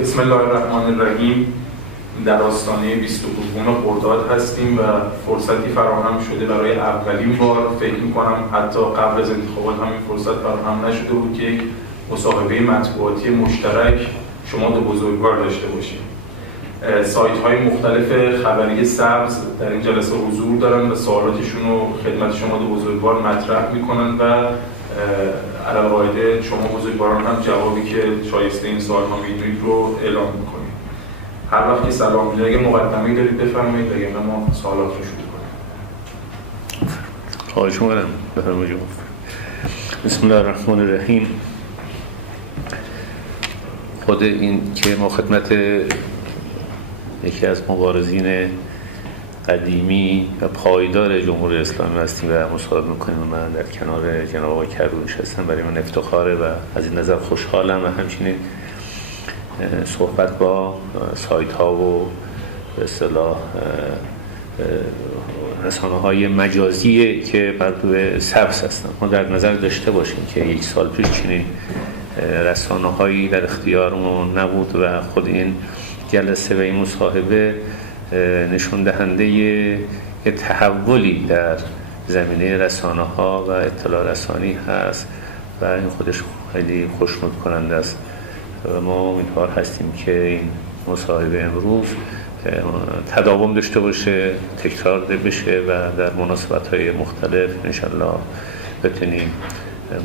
بسم الله الرحمن الرحیم. در آستانه 22 خرداد هستیم و فرصتی فراهم شده برای اولین بار، فکر می‌کنم حتی قبل از انتخابات همین فرصت فراهم نشده بود که یک مصاحبه مطبوعاتی مشترک شما دو بزرگوار داشته باشیم. سایت‌های مختلف خبری سبز در این جلسه حضور دارن و سوالاتشون رو خدمت شما دو بزرگوار مطرح می‌کنن و علاوه قاعده شما بزرگواران هم جوابی که شایسته این سوال ها میدونید رو اعلام میکنید. هر وقت که سلام میدید اگه مقدمه‌ای دارید بفرمایید، اگه نه ما سوالات رو شروع کنیم. خواهش می‌کنم. بفرمایید. بسم الله الرحمن الرحیم. خود این که ما خدمت یکی از مبارزین قدیمی و پایدار جمهوری اسلامی هستیم و مصاحبه می‌کنیم. من در کنار جناب آقای کروبی هستم، برای من افتخاره و از این نظر خوشحالم و همچنین صحبت با سایت‌ها و به اصطلاح رسانه‌های مجازی که مربوط سبز هستن ما در نظر داشته باشیم که یک سال پیش چنین رسانه‌هایی در اختیارمون نبود و خود این جلسه و این مصاحبه نشون دهنده یه تحولی در زمینه رسانه‌ها و اطلاع رسانی هست و این خودش خیلی خوشنود کننده است و ما امیدوار هستیم که این مصاحبه امروز تداوم داشته باشه، تکرار بشه و در مناسبت‌های مختلف انشالله بتونیم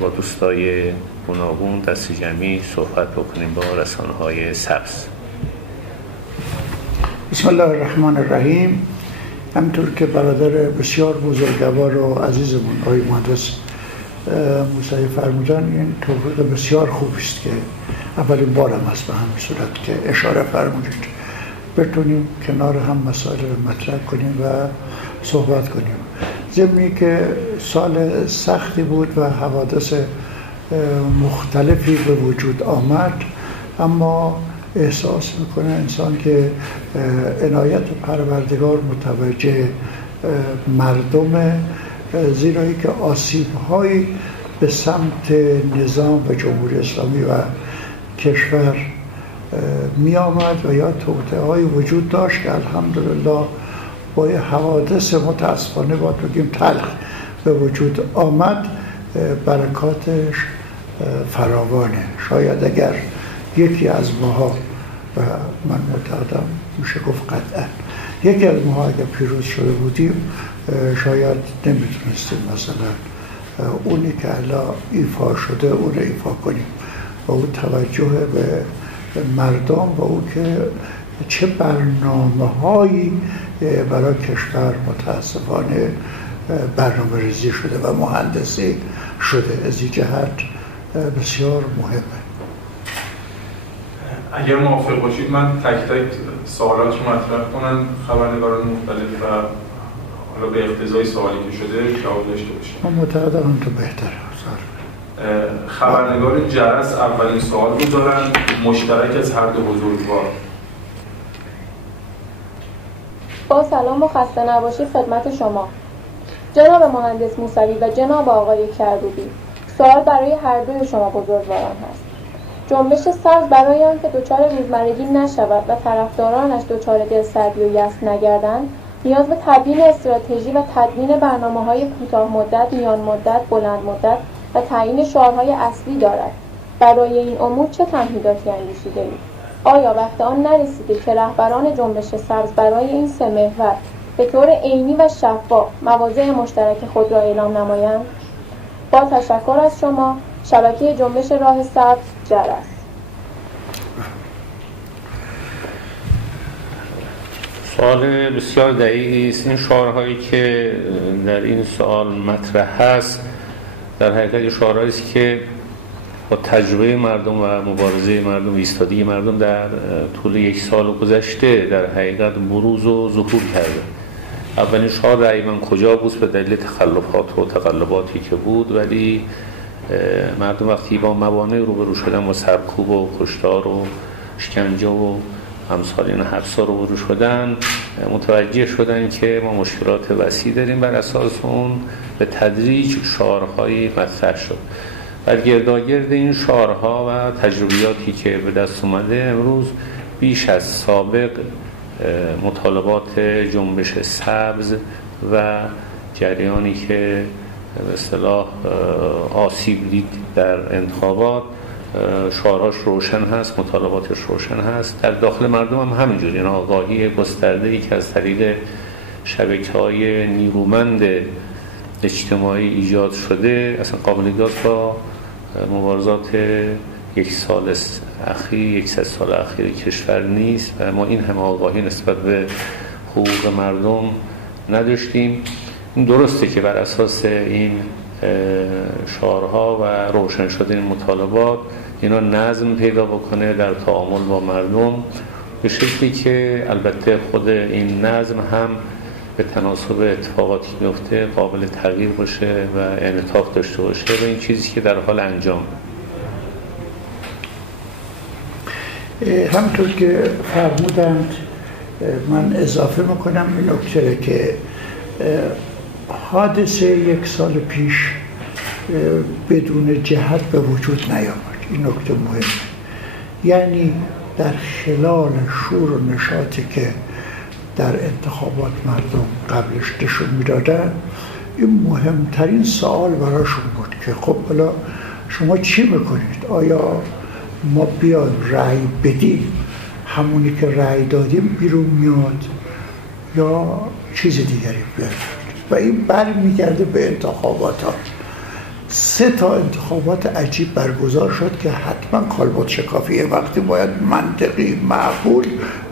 با دوستای گوناگون دست جمعی صحبت بکنیم با رسانه‌های سبز. بسم الله الرحمن الرحیم. همطور که برادر بسیار بزرگوار و عزیزمون آقای مهندس موسوی فرمودن، این توفیق بسیار خوب است که اولین بارم است به همین صورت که اشاره فرمودید بتونیم کنار هم مسائل رو مطرح کنیم و صحبت کنیم. ضمنی که سال سختی بود و حوادث مختلفی به وجود آمد، اما احساس میکنه انسان که عنایت پروردگار متوجه مردم، زیرایی که آسیب‌هایی به سمت نظام و جمهوری اسلامی و کشور می آمد و یا توطئه‌هایی وجود داشت که الحمدلله با حوادث متاسفانه باید بگیم تلخ به وجود آمد، برکاتش فراوانه. شاید اگر یکی از ماها و من معتقدم میشه گفت قطعا یکی از ماها اگر پیروز شده بودیم، شاید نمیتونستیم مثلا اونی که الان ایفا شده اون ایفا کنیم و اون توجه به مردم و اون که چه برنامه‌هایی برای کشور متاسفانه برنامه ریزی شده و مهندسی شده، از این جهت بسیار مهمه. اگر موافق باشید من تک تک سوالات رو مطرح کنم، خبرنگاران مختلف و حالا به اقتضای سوالی که شده جواب داشته باشیم. من معتقدم تو بهتره. خبرنگار جرس اولین سوال رو دارن، مشترک از هر دو بزرگوار. با سلام و خسته نباشید خدمت شما جناب مهندس موسوی و جناب آقای کروبی. سوال برای هر دوی شما بزرگواران هست. جنبش سبز برای آنکه دچار روزمرگی نشود و طرفدارانش دچار دلسردی و یأس نگردند، نیاز به تبیین استراتژی و تدوین برنامه‌های کوتاه مدت، میان مدت، بلند مدت و تعیین شعارهای اصلی دارد. برای این امور چه تمهیداتی اندیشیده‌اید؟ آیا وقت آن نرسیده که رهبران جنبش سبز برای این سه محور به طور عینی و شفاف مواضع مشترک خود را اعلام نمایند؟ با تشکر از شما، شبکه جنبش راه سبز جرس. سوال بسیار دقیقی است. این شعارهایی که در این سوال مطرح هست در حقیقت شعارهایی است که با تجربه مردم و مبارزه مردم و ایستادگی مردم در طول یک سال گذشته در حقیقت بروز و ظهور کرده. اولین شعار رأی من کجا بود به دلیل تخلفات و تقلباتی که بود، ولی مردم وقتی با موانع روبرو شدن با سرکوب و کشتار و شکنجه و امثال این حبس‌ها روبرو شدن، متوجه شدن که ما مشکلات وسیع داریم. بر اساس اون به تدریج شعارهایی مطرح شد در گرداگرد این شعارها و تجربیاتی که به دست اومده امروز بیش از سابق مطالبات جنبش سبز و جریانی که به اصطلاح آسیب دید در انتخابات شعارهاش روشن هست، مطالباتش روشن هست. در داخل مردم هم همینجوری، این آگاهی گسترده‌ای که از طریق شبکه‌های نیرومند اجتماعی ایجاد شده اصلا قابل قیاس با مبارزات 100 سال اخیر کشور نیست و ما این همه آگاهی نسبت به حقوق مردم نداشتیم. این درسته که بر اساس این شعارها و روشن شدن مطالبات اینا نظم پیدا بکنه در تعامل با مردم به شکلی که البته خود این نظم هم به تناسب اتفاقاتی که میفته قابل تغییر باشه و انعطاف داشته باشه و این چیزی که در حال انجام. همونطور که فرمودند من اضافه میکنم این نکته که حادثه 1 سال پیش بدون جهت به وجود نیامد. این نکته مهمه، یعنی در خلال شور و نشاطی که در انتخابات مردم قبلش نشون میدادن این مهمترین سوال براشون بود که خب حالا شما چی میکنید؟ آیا ما بیایم رأی بدیم همونی که رأی دادیم بیرون میاد یا چیز دیگری بیاد؟ و این برمیگرده به انتخابات ها. 3 تا انتخابات عجیب برگزار شد که حتما کالبد شکافیه وقتی باید منطقی، معقول،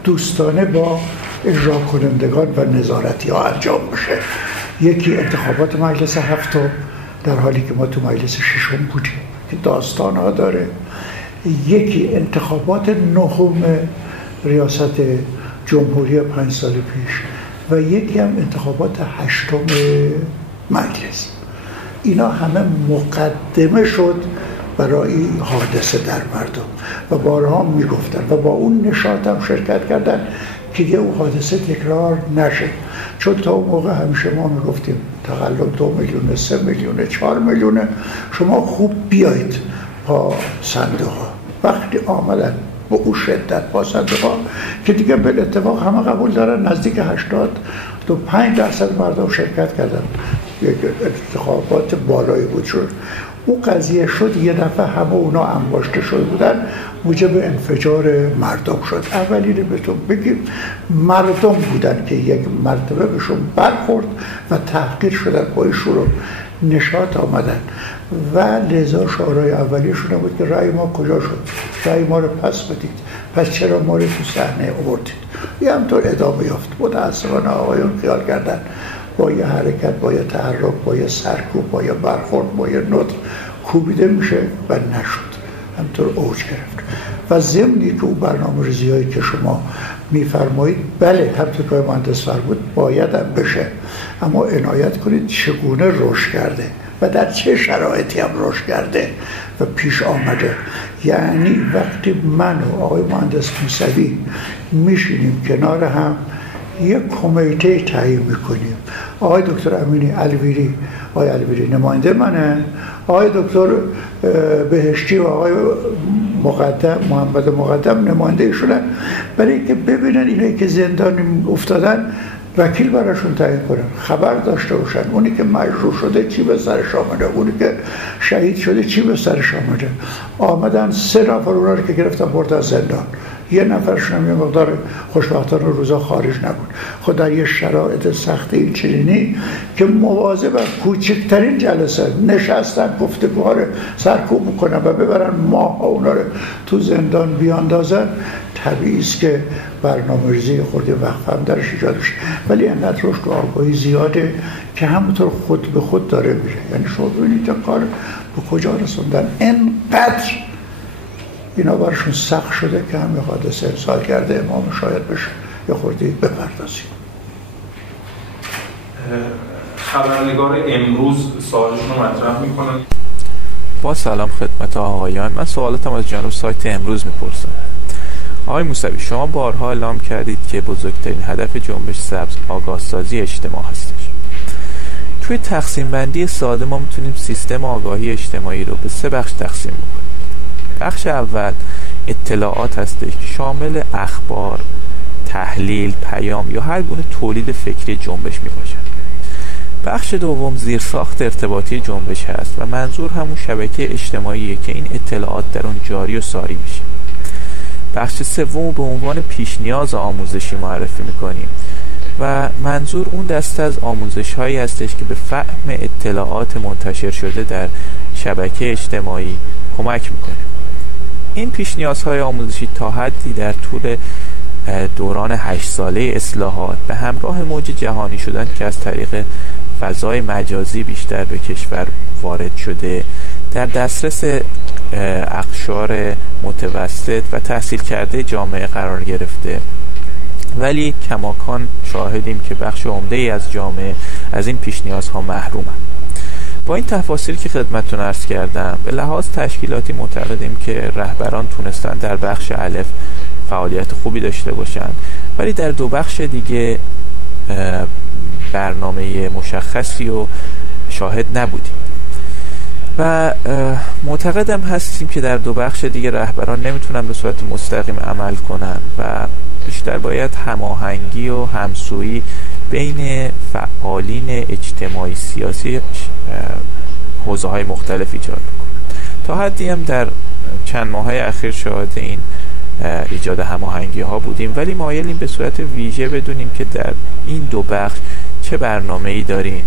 دوستانه با اجرا کنندگان و نظارتی ها انجام بشه. یکی انتخابات مجلس 7 در حالی که ما تو مجلس 6 بودیم که داستان ها داره. یکی انتخابات 9 ریاست جمهوری 5 سال پیش و یکی هم انتخابات 8 مجلس. اینا همه مقدمه شد برای حادثه در مردم و بارها میگفتن و با اون نشاط هم شرکت کردن که دیگه اون حادثه تکرار نشه. چون تا اون موقع همیشه ما میگفتیم تقلب 2 میلیون، 3 میلیون، 4 میلیون، شما خوب بیایید پا صندوق ها. وقتی آمدن با اون شدت پا صندوق ها که دیگه به اتفاق همه قبول دارن نزدیک 85% مردم شرکت کردن، یک انتخابات بالایی بود. شد اون قضیه شد یه دفعه همه اونا انباشته شده بودن، موجب انفجار مردم شد. اولی رو بهتون بگیم مردم بودن که یک مرتبه بهشون برخورد و تحقیر شدن، با شور و نشاط آمدن و لذا شعارهای اولیشون بود که رأی ما کجا شد؟ رأی ما رو پس بدید، پس چرا ما رو تو صحنه آوردید؟ یه همطور ادامه یافت. متأسفانه آقایون خیال کردن با یه حرکت، با یه تحرک، با یه سرکوب، با یه برخورد، با یه نطق کوبیده میشه و نشد، همطور اوج گرفت. و ضمنی که اون برنامه‌ریزی هایی که شما میفرمایید بله همطور که مهندس فرمود باید هم بشه، اما عنایت کنید چگونه رشد کرده و در چه شرایطی هم رشد کرده و پیش آمده. یعنی وقتی من و آقای مهندس موسوی میشینیم کنار هم یک کمیته تعیین میکنیم، آقای دکتر امینی الویری، آقای الویری نماینده منه، آقای دکتر بهشتی و آقای محمد مقدم نماینده ایشونن، برای اینکه ببینن اینایی که زندان افتادن وکیل براشون تعیین کنن، خبر داشته باشن اونی که مجروح شده چی به سرش آمده، اونی که شهید شده چی به سرش آمده. آمدن 3 نفر اونا رو که گرفتن برد از زندان، یه نفرشون هم یه مقدار خوشبختانه روزا خارج نبود. خود در یه شرایط سخت این چنینی که مواظب از کوچکترین جلسه نشستن گفتگوها رو سرکوب کنن و ببرن ماه اونا رو تو زندان بیاندازن، طبیعی است که برنامه‌ریزی خورده وقف هم درش ایجاد بشه. ولی انقدر رشد و آگاهی زیاده که همونطور خود به خود داره میره. یعنی شما ببینید کار به کجا رسوندن، انقدر اینا برشون سخت شده که همه حادثه امسال کرده امام شاید بشه یا خورده بپردازیم. خبرنگار امروز سوالشون رو مطرح میکنن. با سلام خدمت آقایان، من سوالاتم از جانب سایت امروز میپرسم. آقای موسوی، شما بارها اعلام کردید که بزرگترین هدف جنبش سبز آگاهسازی اجتماع هستش. تو توی تقسیم بندی ساده ما میتونیم سیستم آگاهی اجتماعی رو به 3 بخش تقسیم کنیم. بخش اول اطلاعات هستش که شامل اخبار، تحلیل، پیام یا هر گونه تولید فکری جنبش میباشد. بخش دوم زیرساخت ارتباطی جنبش هست و منظور همون شبکه اجتماعیه که این اطلاعات در اون جاری و ساری میشه. بخش سوم به عنوان پیش نیاز آموزشی معرفی میکنیم و منظور اون دسته از آموزش هایی هستش که به فهم اطلاعات منتشر شده در شبکه اجتماعی کمک میکنه. این پیش نیازهای آموزشی تا حدی در طول دوران 8 ساله اصلاحات به همراه موج جهانی شدن که از طریق فضای مجازی بیشتر به کشور وارد شده در دسترس اقشار متوسط و تحصیل کرده جامعه قرار گرفته، ولی کماکان شاهدیم که بخش عمده‌ای از جامعه از این پیش نیازها محرومند. با این تفاصیل که خدمتتون عرض کردم، به لحاظ تشکیلاتی معتقدیم که رهبران تونستن در بخش الف فعالیت خوبی داشته باشند، ولی در 2 بخش دیگه برنامه مشخصی و شاهد نبودیم و معتقدم هستیم که در 2 بخش دیگه رهبران نمیتونن به صورت مستقیم عمل کنن و بیشتر باید هماهنگی و همسویی بین فعالین اجتماعی سیاسی حوزه‌های مختلف ایجاد بکنن. تا حدی هم در چند ماه‌های اخیر شاهد این ایجاد هماهنگی ها بودیم، ولی مایلیم به صورت ویژه بدونیم که در این 2 بخش چه برنامه‌ای دارین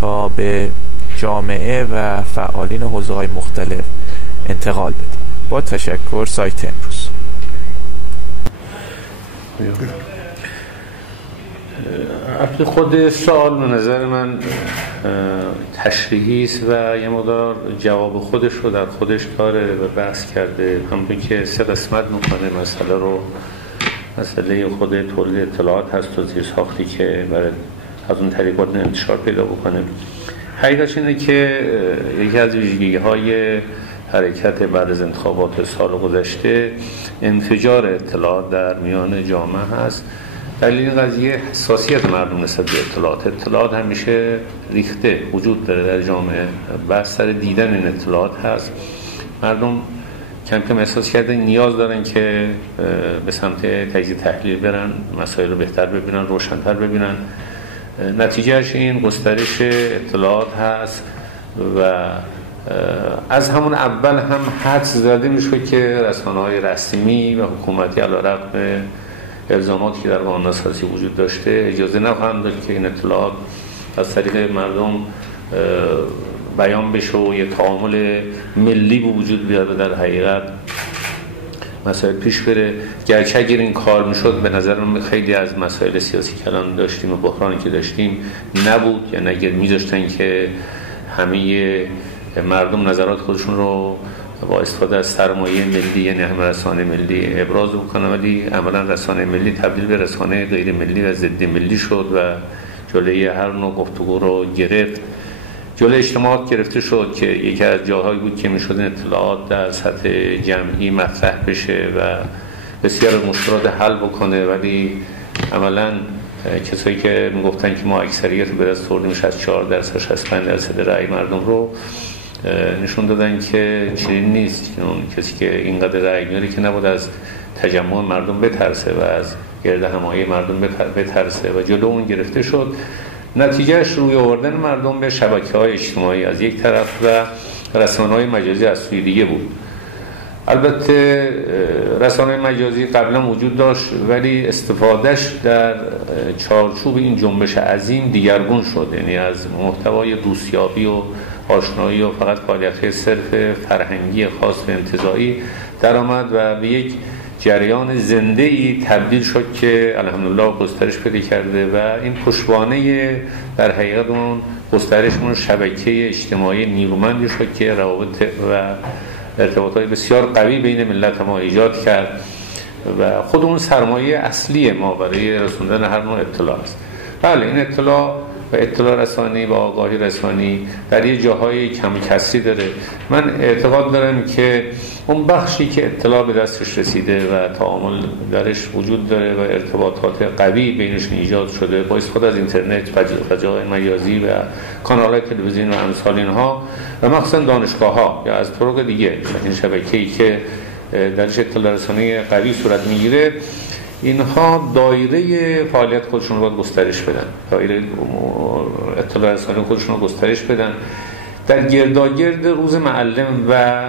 تا به جامعه و فعالین حوزه‌های مختلف انتقال بدیم. با تشکر. سایت امروز. البته خود سوال به نظر من تشریحی است و یه مقدار جواب خودش رو در خودش داره و بحث کرده. همونطور که 3 قسمت میکنه مسئله رو، مسئله خود تولید اطلاعات هست و زیرساختی که برای از اون طریقات انتشار پیدا بکنه. حقیقتش اینه که یکی از ویژگی‌های حرکت بعد از انتخابات سال گذشته انفجار اطلاعات در میان جامعه هست. دلیل این قضیه حساسیت مردم نسبت به اطلاعات همیشه ریخته وجود داره در جامعه. بحث سر دیدن این اطلاعات هست. مردم کم کم احساس کردن نیاز دارن که به سمت تجزیه تحلیل برن، مسائل رو بهتر ببینن، روشن‌تر ببینن. نتیجهش این گسترش اطلاعات هست و از همون اول هم حدس زده میشه که رسانه‌های رسمی و حکومتی علیرغم الزاماتی که در قانون‌اساسی وجود داشته اجازه نخواهند داد که این اطلاعات از طریق مردم بیان بشه و یک تعامل ملی به وجود بیاد و در حقیقت مسائل پیش بره. گرچه اگر این کار میشد به نظر من خیلی از مسائل سیاسی که الان داشتیم و بحرانی که داشتیم نبود، یعنی اگر میذاشتن که همه مردم نظرات خودشون رو با استفاده از سرمایه ملی یعنی همه رسانه ملی ابراز بکنن، ولی عملا رسانه ملی تبدیل به رسانه غیر ملی و ضد ملی شد و جلوی هر نوع گفتگو رو گرفت. جلوی اجتماعات گرفته شد که یکی از جاهایی بود که میشد اطلاعات در سطح جمعی مطرح بشه و بسیار مشکلات حل بکنه، ولی عملا کسایی که میگفتن که ما اکثریت به دست آوردیمش از 4% 65% رأی مردم رو نشون دادن که چنین نیست. اون کسی که اینقدر رأی میاره که نبود از تجمع مردم بترسه و از گرد همایی مردم بترسه و جلو اون گرفته شد. نتیجهش روی آوردن مردم به شبکه‌های اجتماعی از یک طرف و رسانه‌های مجازی از سوی دیگه بود. البته رسانه‌های مجازی قبلا وجود داشت ولی استفادهش در چارچوب این جنبش عظیم دیگرگون شد، یعنی از محتوای دوستیابی و آشنایی و فقط فعالیت‌های صرف فرهنگی خاص و انتزاعی در آمد و به یک جریان زنده‌ای تبدیل شد که الحمدلله گسترش پیدا کرده و این پشتوانه در حقیقت اون گسترشمون شبکه اجتماعی نیرومندی شد که روابط و ارتباطات بسیار قوی بین ملت ما ایجاد کرد و خود اون سرمایه اصلی ما برای رسوندن هر نوع اطلاع است. بله این اطلاع و اطلاع رسانی و آگاهی رسانی در یه جاهای کم کسری داره. من اعتقاد دارم که اون بخشی که اطلاع به دستش رسیده و تعامل درش وجود داره و ارتباطات قوی بینشون ایجاد شده با استفاده از اینترنت، فضای مجازی و کانال‌های تلویزیون و امثال اینها و مخصوصا دانشگاه‌ها یا از طرق دیگه این شبکه‌ای که درش اطلاع رسانی قوی صورت میگیره، اینها دایره فعالیت خودشون رو باید گسترش بدن، دایره اطلاع رسانی خودشون رو گسترش بدن. در گرداگرد روز معلم و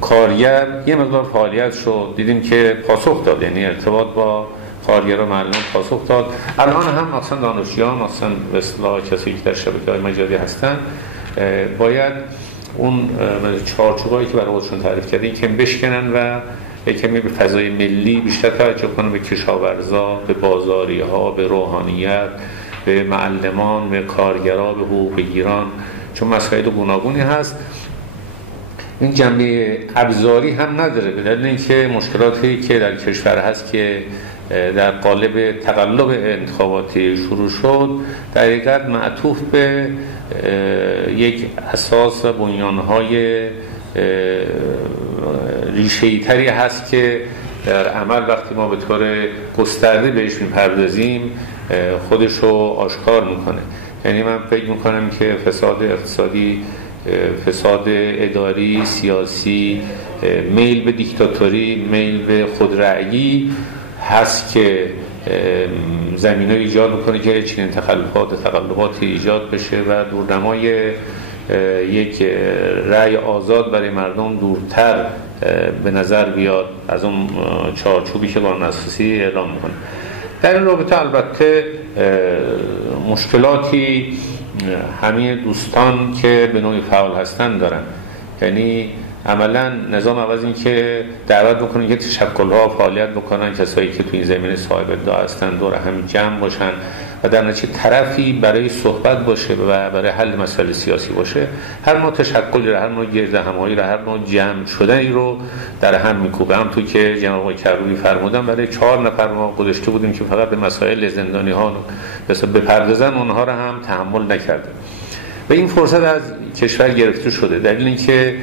کارگر یه مقدار فعالیت شد، دیدیم که پاسخ داد، یعنی ارتباط با کارگر و معلم پاسخ داد. الان هم مثلا دانشجویان، مثلا به اصطلاح کسی که در شبکه‌های مجازی هستن، باید اون چارچوبایی که برای خودشون تعریف کردن که بشکنن و کمی به فضای ملی بیشتر توجه کنن، به کشاورزا، به بازاری‌ها، به روحانیت، به معلمان، به کارگرا، به حقوق‌بگیران، چون مسائل گوناگونی هست. این جنبه ابزاری هم نداره، به دلیل اینکه مشکلاتی که در کشور هست که در قالب تقلب انتخاباتی شروع شد در حقیقت معطوف به یک اساس و بنیان‌های ریشه‌ای تری هست که در عمل وقتی ما به طور گسترده بهش میپردازیم خودش رو آشکار میکنه. یعنی من فکر میکنم که فساد اقتصادی، فساد اداری، سیاسی، میل به دیکتاتوری، میل به خودرأیی هست که زمینه ایجاد میکنه که چنین تقلباتی ایجاد بشه و دورنمای یک رأی آزاد برای مردم دورتر به نظر بیاد از اون چارچوبی که قانون اساسی اعلام میکنه. در این رابطه البته مشکلاتی همه دوستان که به نوعی فعال هستن دارن، یعنی عملا نظام عوض این که دعوت بکنن که تشکل‌ها فعالیت بکنن، کسایی که تو این زمینه صاحب ادعا هستن دور هم جمع باشن و در نتیجه طرفی برای صحبت باشه و برای حل مسائل سیاسی باشه. هر نوع تشکلی رو، هر نوع گرد همایی رو، هر نوع جمع شدنی رو در هم میکوبه. هم تو که جناب آقای کروبی فرمودن برای 4 نفر ما گذاشته بودیم که فقط به مسائل زندانی ها بپردازن، اونها رو هم تحمل نکردن و این فرصت از کشور گرفته شده. دلیل اینکه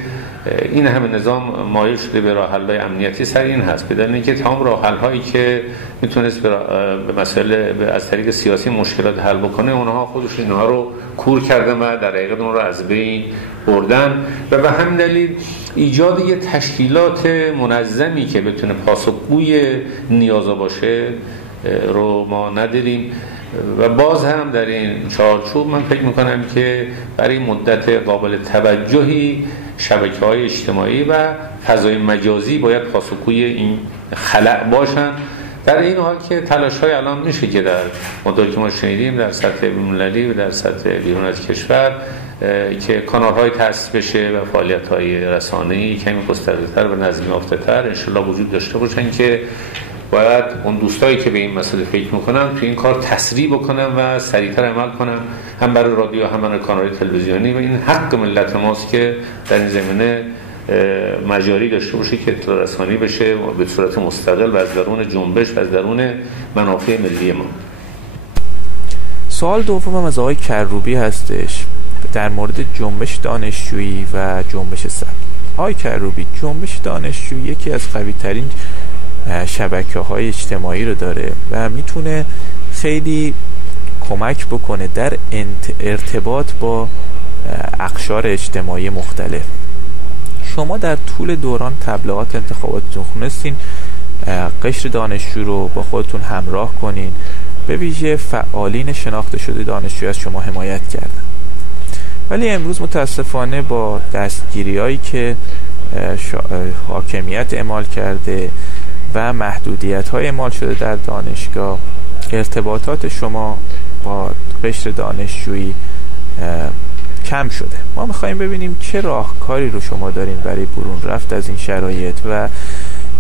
این همه نظام مایل شده به راه حل‌های امنیتی سر این هست، به دلیل اینکه تمام راه حل‌هایی که میتونست به مسائل از طریق سیاسی مشکلات حل بکنه، اونها خودشون اینها رو کور کردن و در حقیقت اون رو از بین بردن و به همین دلیل ایجاد یه تشکیلات منظمی که بتونه پاسخگوی نیازا باشه رو ما نداریم و باز هم در این چارچوب من فکر میکنم که برای مدت قابل توجهی شبکه‌های اجتماعی و فضای مجازی باید پاسخگوی این خلأ باشن. در این حال که تلاش‌های الان میشه که در مدتی که ما شنیدیم در سطح بین‌المللی و در سطح بیرون از کشور که کانال‌های تأسیس بشه و فعالیت‌های رسانه‌ای کمی گسترده‌تر و نظمی یافته‌تر ان شاءالله وجود داشته باشن که باید اون دوستایی که به این مسئله فکر میکنن تو این کار تسریع بکنن و سریعتر عمل کنن، هم برای رادیو هم برای کانال تلویزیونی، و این حق ملت ماست که در این زمینه مجاری داشته باشه که اطلاع رسانی بشه به صورت مستقل و از درون جنبش و از درون منافع ملی ما. سوال دومم از آقای کروبی هستش در مورد جنبش دانشجویی و جنبش سبز. آقای کروبی، جنبش دانشجویی یکی از قوی‌ترین شبکه‌های اجتماعی رو داره و میتونه خیلی کمک بکنه در ارتباط با اقشار اجتماعی مختلف. شما در طول دوران تبلیغات انتخاباتتون خونستین قشر دانشجو رو با خودتون همراه کنین، به ویژه فعالین شناخته شده دانشجو از شما حمایت کردن، ولی امروز متاسفانه با دستگیری‌هایی که حاکمیت اعمال کرده و محدودیت‌های اعمال شده در دانشگاه، ارتباطات شما با قشر دانشجویی کم شده. ما می‌خوایم ببینیم چه راهکاری رو شما دارین برای برون رفت از این شرایط و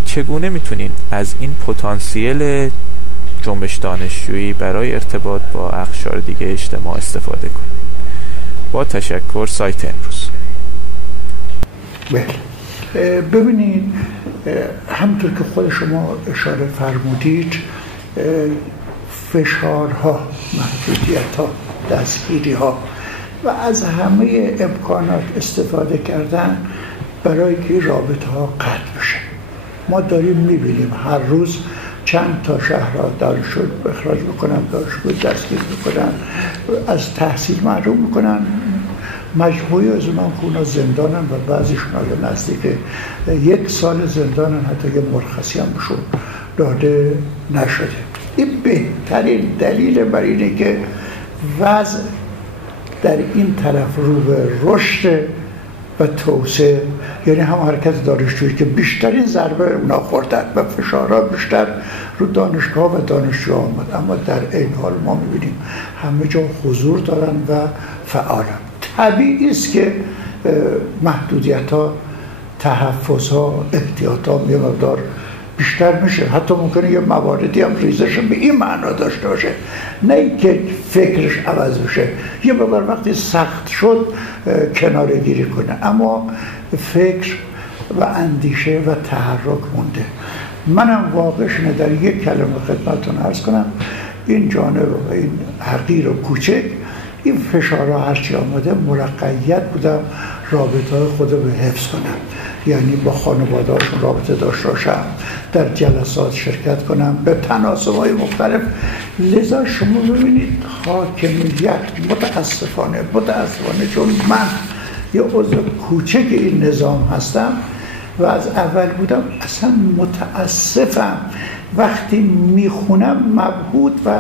چگونه میتونین از این پتانسیل جنبش دانشجویی برای ارتباط با اقشار دیگه اجتماع استفاده کنین. با تشکر. سایت امروز. ببینید، همونطور که خود شما اشاره فرمودید، فشارها، محدودیت‌ها دستگیری ها و از همه امکانات استفاده کردن برای که رابطه ها قطع بشه. ما داریم میبینیم هر روز چند تا شهر را دانشجو اخراج میکنن، دانشجو دستگیر میکنن، از تحصیل محروم میکنن. مجموعی از اونها خونا زندانن و بعضیشون حالا نزدیک 1 سال زندانن، حتی یه مرخصی هم بهشون داده نشده. این بهترین دلیل بر اینه که وضع در این طرف رو به رشد و توسعه، یعنی هم حرکت دانشجویی که بیشترین ضربه اونا خوردن و فشارها بیشتر رو دانشگاه و دانشجوها آمد، اما در این حال ما میبینیم همه جا حضور دارن و فعالن. طبیعی است که محدودیت ها، تحفظ ها، احتیاط ها یه مقدار بیشتر میشه. حتی ممکنه یه مواردی هم ریزش به این معنا داشته باشه، نه که فکرش عوض بشه، یه مقدار وقتی سخت شد کناره گیری کنه، اما فکر و اندیشه و تحرک مونده. منم واقعش نه در یک کلمه خدمتتون عرض کنم، این جانب و این حقیر و کوچک، این فشارها هرچی آمده مرقیت بودم رابطه های خود رو حفظ کنم، یعنی با خانواده هاشون رابطه داشته باشم، در جلسات شرکت کنم به تناسب‌های مختلف. لذا شما ببینید حاکمیت متاسفانه چون من یه عضو کوچک این نظام هستم و از اول بودم، اصلا متاسفم وقتی میخونم مبهوت و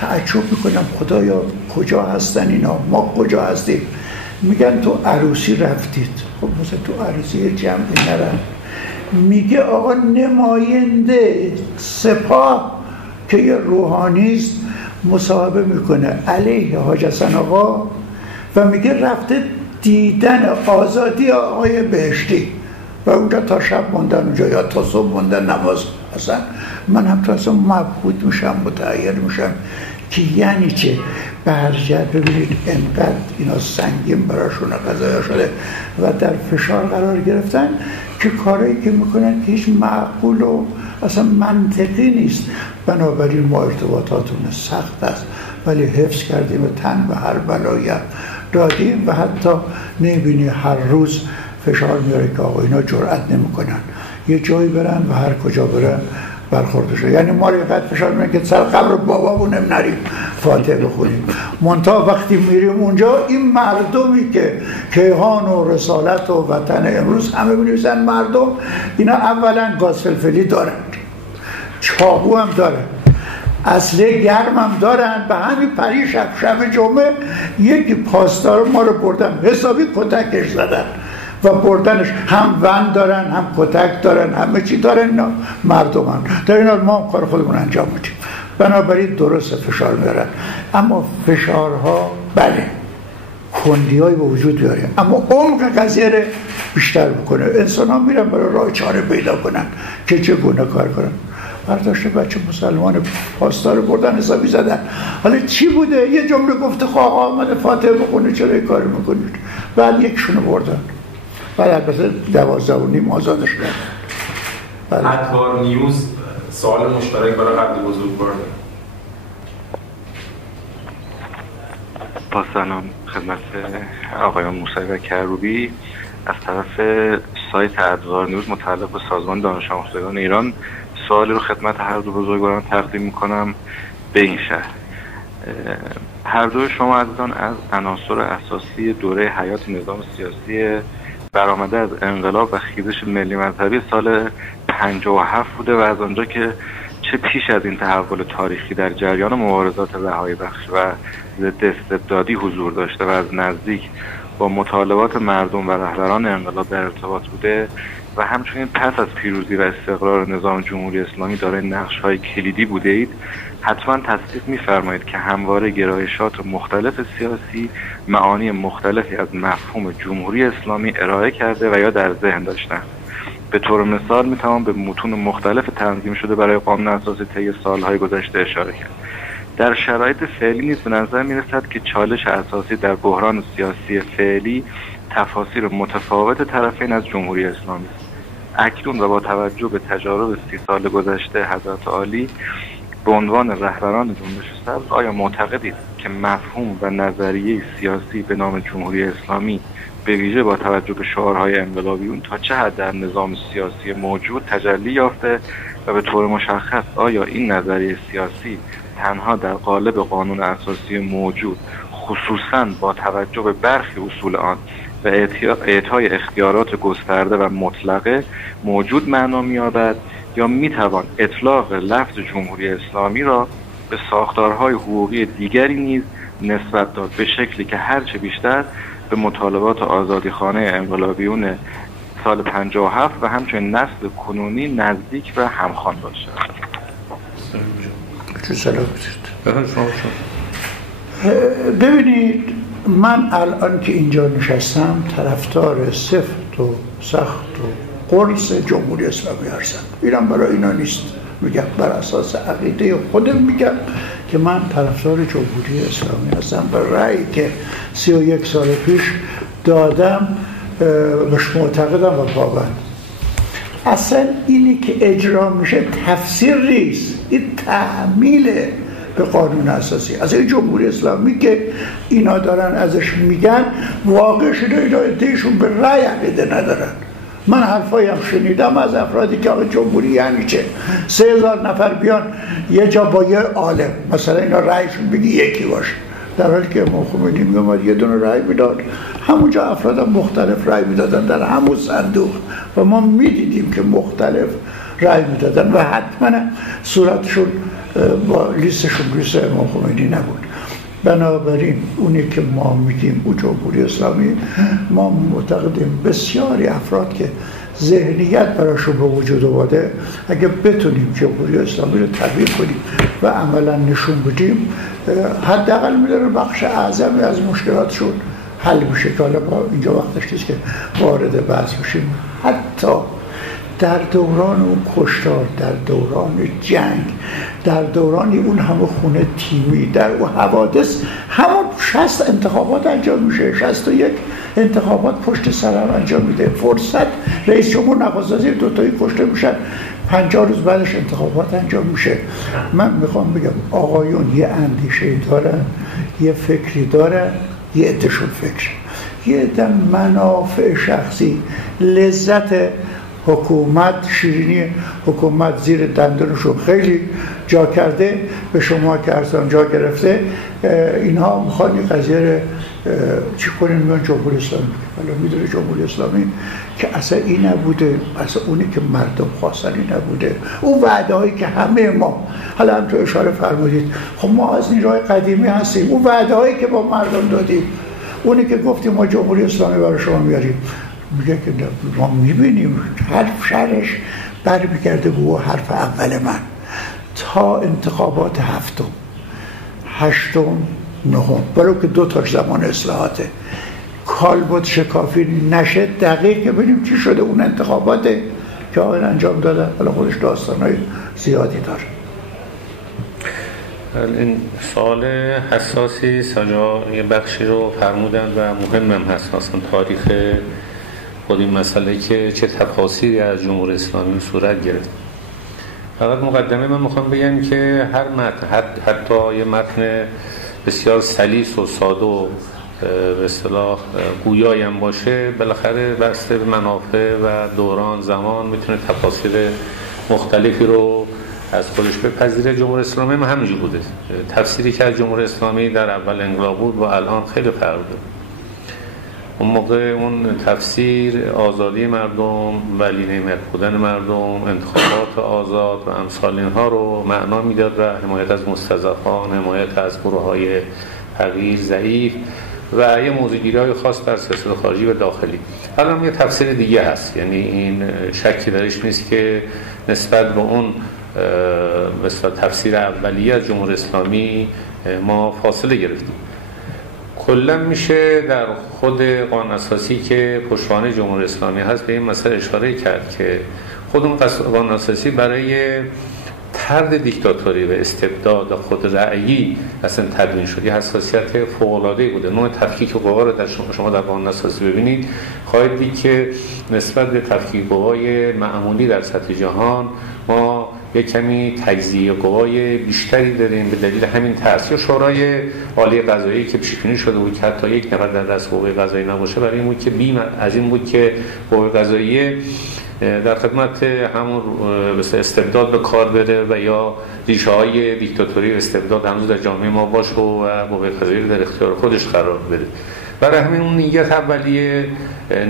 تعجب میکنم خدایا کجا هستن اینا، ما کجا هستیم. میگن تو عروسی رفتید، خب مثلا تو عروسی جمعی نرم. میگه آقا نماینده سپاه که یه روحانیست مصاحبه میکنه علیه حاج حسن آقا و میگه رفته دیدن آزادی آقای بهشتی و اونجا تا شب موندن اونجا یا تا صبح موندن نماز. اصلا من هم تا اصلا مبهوت میشم، متحیر میشم که یعنی چه. برجت ببینید انقدر اینا سنگین براشون قضایا شده و در فشار قرار گرفتن که کارایی که میکنن که هیچ معقول و اصلا منطقی نیست. بنابراین ما ارتباطاتون سخت است ولی حفظ کردیم و تن به هر بلایی دادیم و حتی نمیبینی هر روز فشار میاره که آقا اینا جرأت نمیکنن یه جایی برن و هر کجا برن برخورد شد. یعنی ما رو اینقدر فشار میدن که سر قبر بابامون نریم فاتحه بخونیم. منتها وقتی میریم اونجا این مردمی که کیهان و رسالت و وطن امروز همه بنویسن مردم، اینا اولا گاز فلفلی دارن، چاقو هم دارن، اسلحه گرم هم دارن. به همین پری شب جمعه یکی پاسدار ما رو بردن حسابی کتکش زدن و بردنش، هم ون دارن هم کتک دارن همه چی دارن. اینا مردم هم در این حال ما هم کار خودمون انجام میدیم. بنابراین درست فشار میارن، اما فشارها بله کندی‌های به وجود بیاره اما عمق قضیه رو بیشتر بکنه. انسان ها میرن برای راه چاره پیدا کنن که چگونه کار کنن. برداشته بچه مسلمان پاسدار بردن حسابی زدن. حالا چی بوده؟ یه جمله گفته خواه آمده فاتحه بخونه چرا این کاری میکنید؟ بعد یکشونو بردن، بعد البته 12:30 آزادش کردن. ادوار نیوز سوال مشترک برای قدر بزرگوار داره. با سلام خدمت آقایان موسوی و کروبی، از طرف سایت ادوار نیوز متعلق به سازمان دانش آموزگاران ایران سوالی رو خدمت هر دو بزرگواران تقدیم میکنم به این شهر. هر دو شما عزیزان از عناصر اساسی دوره حیات نظام سیاسی برآمده از انقلاب و خیزش ملی مذهبی سال 57 بوده و از آنجا که چه پیش از این تحول تاریخی در جریان مبارزات رهایی بخش و ضد استبدادی حضور داشته و از نزدیک با مطالبات مردم و رهبران انقلاب در ارتباط بوده و همچنین پس از پیروزی و استقرار نظام جمهوری اسلامی دارای نقش‌های کلیدی بوده اید، حتما تصدیق می‌فرمایید که همواره گرایشات مختلف سیاسی معانی مختلفی از مفهوم جمهوری اسلامی ارائه کرده و یا در ذهن داشتند. به طور مثال میتوان به متون مختلف تنظیم شده برای قانون اساسی طی سالهای گذشته اشاره کرد. در شرایط فعلی نیز به نظر میرسد که چالش اساسی در بحران سیاسی فعلی تفاسیر متفاوت طرفین از جمهوری اسلامی است. اکنون و با توجه به تجارب 30 سال گذشته حضرت عالی به عنوان رهبران جنبش سبز آیا معتقدید که مفهوم و نظریه سیاسی به نام جمهوری اسلامی به ویژه با توجه به شعارهای انقلابیون تا چه حد در نظام سیاسی موجود تجلی یافته و به طور مشخص آیا این نظریه سیاسی تنها در قالب قانون اساسی موجود خصوصاً با توجه به برخی اصول آن و اعطای اختیارات گسترده و مطلقه موجود معنا می‌یابد یا می‌توان اطلاق لفظ جمهوری اسلامی را به ساختارهای حقوقی دیگری نیز نسبت داد به شکلی که هرچه بیشتر به مطالبات آزادیخوانه انقلابیون سال 57 و همچنین نسل کنونی نزدیک و همخوان باشد؟ چه سلام ببینید، من الان که اینجا نشستم طرفدار سفت و سخت و قرص جمهوری اسلامی هستم. اینم برای اینا نیست، میگم بر اساس عقیده خودم میگم که من طرفدار جمهوری اسلامی هستم. به رأیی که 31 سال پیش دادم بهش معتقدم و پابند. اصلا اینی که اجرا میشه تفسیر نیست، این تحمیله به قانون اساسی. از این جمهوری اسلامی که اینا دارن ازش میگن واقع شده اینا ادعیشون به رأی عقیده ندارن. من حرفایی هم شنیدم از افرادی که آقا جمهوری یعنی چه 3000 نفر بیان یه جا با یه عالم، مثلا اینا رأیشون بگی یکی باشه، در حالی که امام خمینی میومد یه دونه رأی میداد، همونجا افراد مختلف رأی میدادن در همون صندوق و ما میدیدیم که مختلف رأی میدادن و حتما صورتشون با لیستشون لیست امام خمینی نبود. بنابراین اونی که ما میگیم او جمهوری اسلامی، ما معتقدیم بسیاری افراد که ذهنیت براشون به وجود آورده اگه بتونیم جمهوری اسلامی رو تبیین کنیم و عملا نشون بدیم، حداقل میداره بخش اعظمی از مشکلاتشون حل میشه که حالا با اینجا وقتش نیست که وارد بحث بشیم. حتی در دوران اون کشتار، در دوران جنگ، در دوران اون همه خونه تیمی، در اون حوادث همون 60 انتخابات انجام میشه، 61 انتخابات پشت سر هم انجام میده. فرصت رئیس جمهور نخست وزیر دوتایی کشته میشن، 50 روز بعدش انتخابات انجام میشه. من میخوام بگم آقایون یه اندیشه دارن، یه فکری دارن، یه عده‌شون فکر، یه عده منافع شخصی، لذت حکومت، شیرینی حکومت زیر دندانشون خیلی جا کرده، به شما که ارزان جا گرفته، اینها میخوان این قضیه رو چی کنین؟ میان جمهوری اسلامی. حالا میدونه جمهوری اسلامی که اصلا این نبوده، اصلا اونی که مردم خواستن این نبوده. اون وعده هایی که همه ما، حالا هم تو اشاره فرمودید، خب ما از نیروهای قدیمی هستیم، اون وعده هایی که با مردم دادیم، اونی که گفتیم ما جمهوری اسلامی برای شما میاریم، میگه که ما میبینیم حرف شرش برمیگرده به حرف اول من. تا انتخابات هفتم، هشتم، نهم، برای که 2 تاش زمان اصلاحاته، کالبد شکافی نشه دقیق که ببینیم چی شده. اون انتخاباته که آقایان انجام دادن، حالا خودش داستانهای زیادی داره. این سوال حساسی ساجا یه بخشی رو فرمودن و مهمم هست، اصلا تاریخ خود این مسئله که چه تفاصیلی از جمهوری اسلامی صورت گرفت. فقط مقدمه من میخوام بگم که هر متن، حتی یه متن بسیار سلیس و ساده و به اصطلاح گویایی هم باشه، بالاخره بسته به منافع و دوران زمان میتونه تفاصیل مختلفی رو از خودش بپذیره. جمهوری اسلامی هم همینجور بوده. تفسیری که از جمهوری اسلامی در اول انقلاب بود و الان خیلی فرق داره. اون موقع اون تفسیر آزادی مردم، ولی نعمت بودن مردم، انتخابات آزاد و امثال اینها رو معنا میداد و حمایت از مستضعفان، حمایت از گروه‌های فقیر، ضعیف و یه موضوعگیری‌های خاص در سیاست خارجی و داخلی. الان یه تفسیر دیگه هست، یعنی این شکی درش نیست که نسبت به اون مثلا تفسیر اولیه از جمهوری اسلامی ما فاصله گرفتیم. کلا میشه در خود قانون اساسی که پشتوانه جمهوری اسلامی هست به این مسئله اشاره کرد که خود اون قانون اساسی برای طرد دیکتاتوری و استبداد و خود رأیی اصلا تدوین شد. یه حساسیت فوق‌العاده‌ای بوده. نوع تفکیک قوا رو در شما در قانون اساسی ببینید، خواهید دید که نسبت به تفکیک قوای معمولی در سطح جهان ما یک کمی تجزیه قوای بیشتری داریم به دلیل همین ترس. یا شورای عالی قضایی که پیش‌بینی شده بود که حتی یک نفر در دست قوه قضایی نباشه، برای این بود که بیم از این بود که قوه قضایی در خدمت همون استبداد به کار بره و یا ریشه‌های دیکتاتوری و استبداد هنوز در جامعه ما باشه و قوه قضایی در اختیار خودش قرار بده. برای همین اون نیت اولیه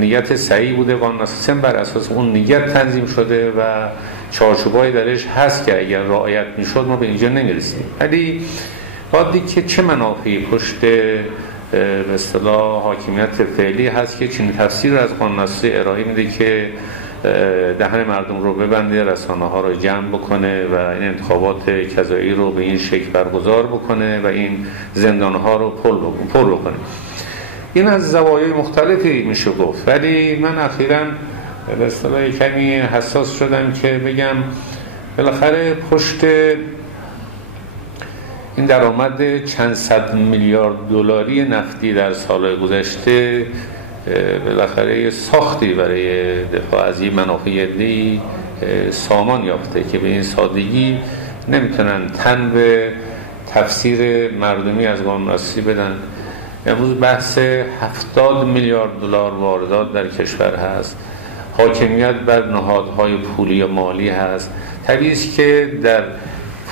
نیت صحیح بوده، قانون اساسی بر اساس اون نیت تنظیم شده و چارچوبای درش هست که اگر رعایت میشد ما به اینجا نمیرسیم. ولی باید دید که چه منافعی پشت به اصطلاح حاکمیت فعلی هست که چنین تفسیر از قانون اساسی ارائه میده که دهن مردم رو ببنده، رسانه ها رو جمع بکنه و این انتخابات قضایی رو به این شکل برگزار بکنه و این زندان ها رو پر بکنه. این از زوایای مختلفی میشه گفت، ولی من اخیراً به اصطلاح کمی حساس شدم که بگم بالاخره پشت این درآمد چند صد میلیارد دلاری نفتی در سال گذشته بالاخره یه ساختی برای دفاع از این منافع عده‌ای سامان یافته که به این سادگی نمیتونن تن به تفسیر مردمی از قانون اساسی بدن. امروز بحث 70 میلیارد دلار واردات در کشور هست، حاکمیت بر نهادهای پولی و مالی هست. طبیعی است که در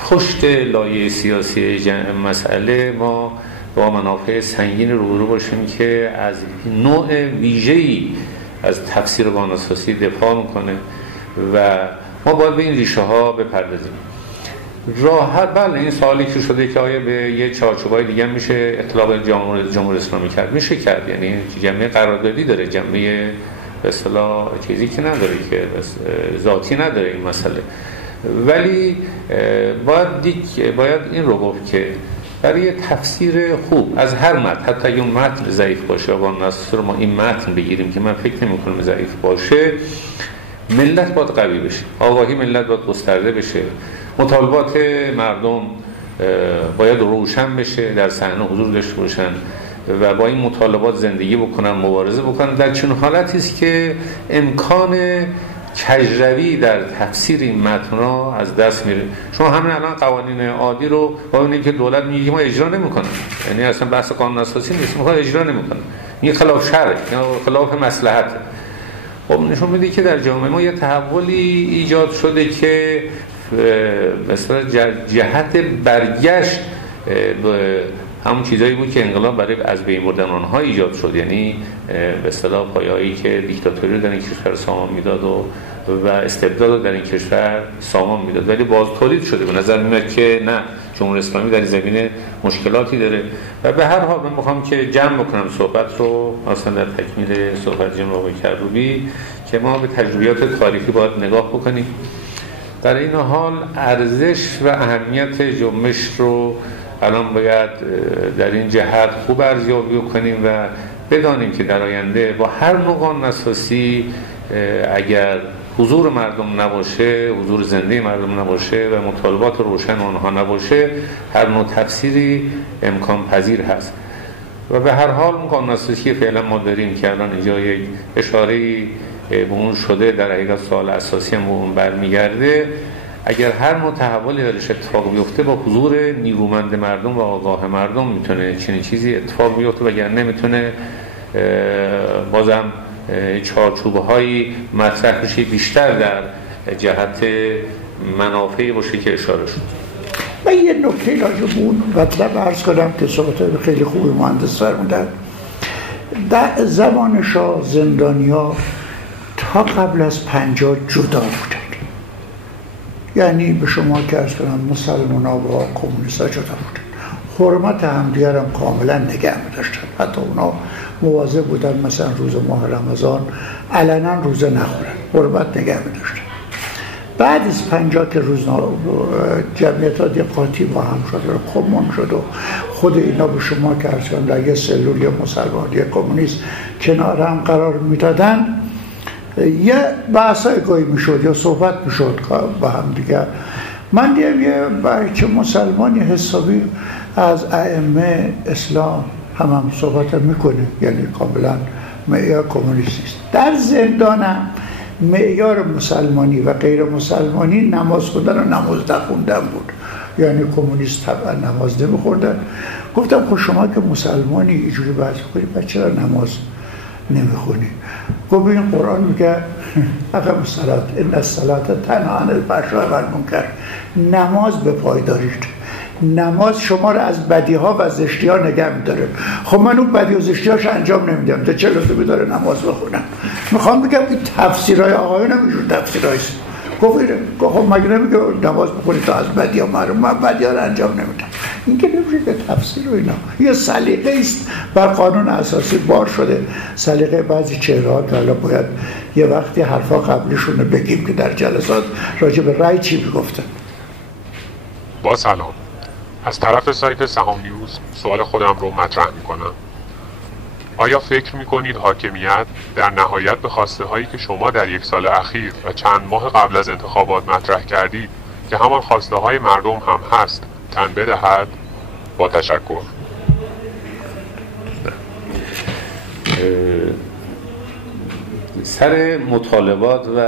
پشت لایه سیاسی مسئله ما با منافع سنگین روبرو باشیم که از نوع ویژه‌ای از تفسیر قانون اساسی دفاع میکنه و ما باید به این ریشه ها بپردازیم. راحت بله این سوالی که شده که آیا به یه چارچوبای دیگه میشه اطلاق جمهوری اسلامی کرد؟ میشه کرد، یعنی جمعه قراردادی داره، جمعه به اصطلاح چیزی که نداره که ذاتی نداره این مسئله. ولی باید این رو گفت که برای تفسیر خوب از هر متن، حتی اگه اون متن ضعیف باشه، قانون اساسی رو ما این متن بگیریم که من فکر نمی‌کنم ضعیف باشه، ملت باید قوی بشه، آگاهی ملت باید گسترده بشه، مطالبات مردم باید روشن بشه، در صحنه حضور داشته باشن و با این مطالبات زندگی بکنن، مبارزه بکنن. در چنین حالتی است که امکان کجروی در تفسیر این متن‌ها از دست میره. شما همین الان قوانین عادی رو با اینکه که دولت میگه ما اجرا نمی‌کنیم، یعنی اصلا بحث قانون اساسی نیست، ما اجرا نمی‌کنیم، این خلاف شرع یا خلاف مصلحت. خب نشون میده که در جامعه ما یه تحولی ایجاد شده که مثلا جهت برگشت به همون چیزایی بود که انقلاب برای از بین بردن آنها ایجاد شد، یعنی به اصطلاح پایه‌ای که دیکتاتوری در این کشور سامان میداد و استبداد در این کشور سامان میداد، ولی باز تولید شده. به نظر میاد که نه، جمهوری اسلامی در این زمینه مشکلاتی داره و به هر حال من میخوام که جمع بکنم صحبت رو اصلا در تکمیل صحبت جناب آقای کروبی که ما به تجربیات تاریخی باید نگاه بکنیم. در این حال ارزش و اهمیت جنبش رو الان باید در این جهت خوب ارزیابی کنیم و بدانیم که در آینده با هر نوع قانون اساسی اگر حضور مردم نباشه، حضور زنده مردم نباشه و مطالبات روشن آنها نباشه، هر نوع تفسیری امکان پذیر هست. و به هر حال اون قانون اساسی فعلا ما داریم که الان اینجا یک اشاره‌ای به اون شده، در حقیقت سوال اساسی هم به اون برمیگرده. اگر هر نوع تحولی درش اتفاق بیفته با حضور نیرومند مردم و آگاه مردم میتونه چنین چیزی اتفاق بیفته، وگرنه نمیتونه بازم چارچوب‌هایی مطرح بشه بیشتر در جهت منافعی باشه که اشاره شد. من یه نکته راجع به اون مطلب عرض کنم که صحبت خیلی خوبی مهندس فرمودن. در زمان شاه زندانیا تا قبل از 50 جدا بودن، یعنی به شما که عرض کنم مسلمان‌ها با کمونیست‌ها جدا بودن، حرمت همدیگر هم کاملا نگه می‌داشتن، حتی اونا مواظب بودن مثلا روز ماه رمضان علنا روزه نخورن، حرمت نگه می‌داشتن. بعد از 50 که جمعیت‌ها قاطی با هم شد و کمون شد و خود اینا به شما که عرض کنم در یه سلول یا مسلمان یا کمونیست کنار هم قرار میدادن، یه بحثای گاهی میشد یا صحبت میشد با هم دیگر. من دیم یه بچه مسلمانی حسابی از ائمه اسلام هم صحبت میکنه، یعنی کاملا معیار کمونیستی است. در زندانم معیار مسلمانی و غیر مسلمانی نماز خوندن و نماز نخوندن بود. یعنی کمونیست طبعا نماز نمیخوردن. گفتم خب شما که مسلمانی اینجوری بحث کنی پس چرا نماز نمیخونی؟ گفت این قرآن میگه اقم الصلاة ان الصلاة تنهی عن الفحشاء و المنکر، نماز به پایداریش، نماز شما رو از بدیها و زشتی‌ها نگه می‌داره. خب من اون بدی و زشتی‌هاش انجام نمیدم، تا چه لزومی داره نماز بخونم؟ میخوام بگم این تفسیرهای آقایون نمیشون تفسیرهاییست. گفت خب مگه نمیگه نماز بخونید تا از بدی‌ها محروم، من بدی‌ها رو انجام نمیدم. این که نمیشه که تفسیر و اینا، یه سلیقه است بر قانون اساسی بار شده، سلیقه بعضی چهره‌ها که حالا باید یه وقتی حرفا قبلیشون رو بگیم که در جلسات راجع به رأی چی میگفتن. با سلام، از طرف سایت سهام نیوز سوال خودم رو مطرح میکنم. آیا فکر میکنید حاکمیت در نهایت به خواسته هایی که شما در یک سال اخیر و چند ماه قبل از انتخابات مطرح کردید که همان خواسته های مردم هم هست تن بدهد؟ با تشکر. سر مطالبات و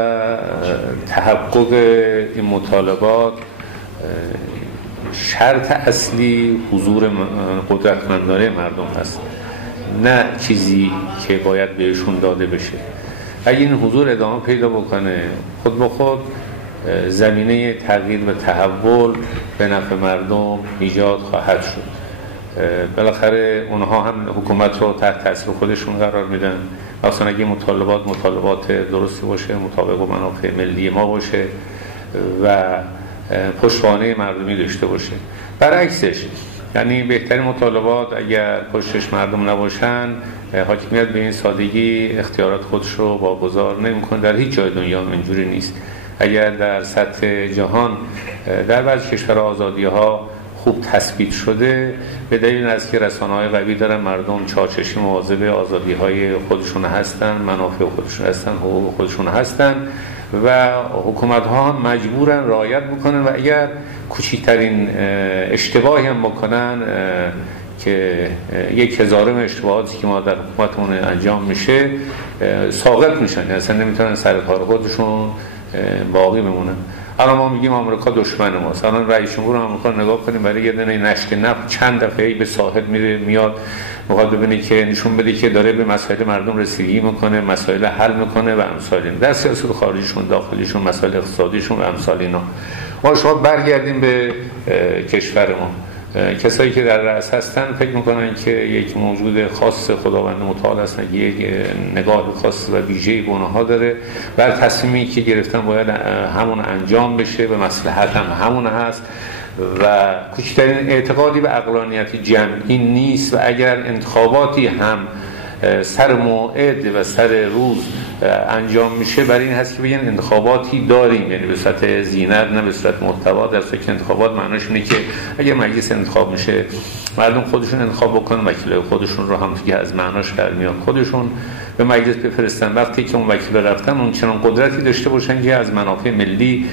تحقق این مطالبات شرط اصلی حضور قدرتمندانه مردم هست، نه چیزی که باید بهشون داده بشه. اگه این حضور ادامه پیدا بکنه خود به خود زمینه تغییر و تحول به نفع مردم ایجاد خواهد شد. بالاخره اونها هم حکومت رو تحت تاثیر خودشون قرار میدن، اصلا اگه مطالبات درستی باشه، مطابق با منافع ملی ما باشه و پشتوانه مردمی داشته باشه. برعکسش، یعنی بهترین مطالبات اگر پشتش مردم نباشن، حاکمیت به این سادگی اختیارات خودش رو واگذار نمی‌کنه. در هیچ جای دنیا اینجوری نیست. اگر در سطح جهان در بعضی کشورها آزادی‌ها خوب تثبیت شده، به دلیل از که رسانه‌های قوی دارن، مردم چارچشمی مواظب آزادی‌های خودشون هستن، منافع خودشون هستن، حقوق خودشون هستن و حکومت‌ها هم مجبورن رعایت بکنن و اگر کوچکترین اشتباهی هم بکنن که 1000 اشتباهاتی که ما در حکومتمون انجام میشه ساقط میشن، یعنی اصلا نمیتونن سر کار خودشون باقی بمونن. الان ما میگیم آمریکا دشمن ماست. الان رئیس جمهور آمریکا نگاه کنیم، برای یه دونه نشت نفت چند دفعه به ساحل میاد، میخواد ببینه که نشون بده که داره به مسائل مردم رسیدگی میکنه، مسائل حل میکنه و امثال این. در سیاست خارجیشون، داخلیشون، مسائل اقتصادیشون و امثال اینا. ما شما برگردیم به کشور ما، کسایی که در رأس هستن فکر میکنن که یک موجود خاص خداوند متعال هستن، یک نگاه خاص و ویژه‌ای به اونها داره و تصمیمی که گرفتن باید همون انجام بشه، به مصلحت هم همون هست و کوچکترین اعتقادی به عقلانیت جمعی نیست و اگر انتخاباتی هم سر موعد و سر روز انجام میشه، برای این هست که بگن انتخاباتی داریم، یعنی به صورت زینت نه به صورت محتوا. در صورتی که انتخابات معناش اینه که اگه مجلس انتخاب میشه مردم خودشون انتخاب بکنن، وکیلای خودشون رو هم که از معناش در میاد خودشون به مجلس بفرستن. وقتی که اون وکیلا رفتن اون چنان قدرتی داشته باشن که از منافع ملی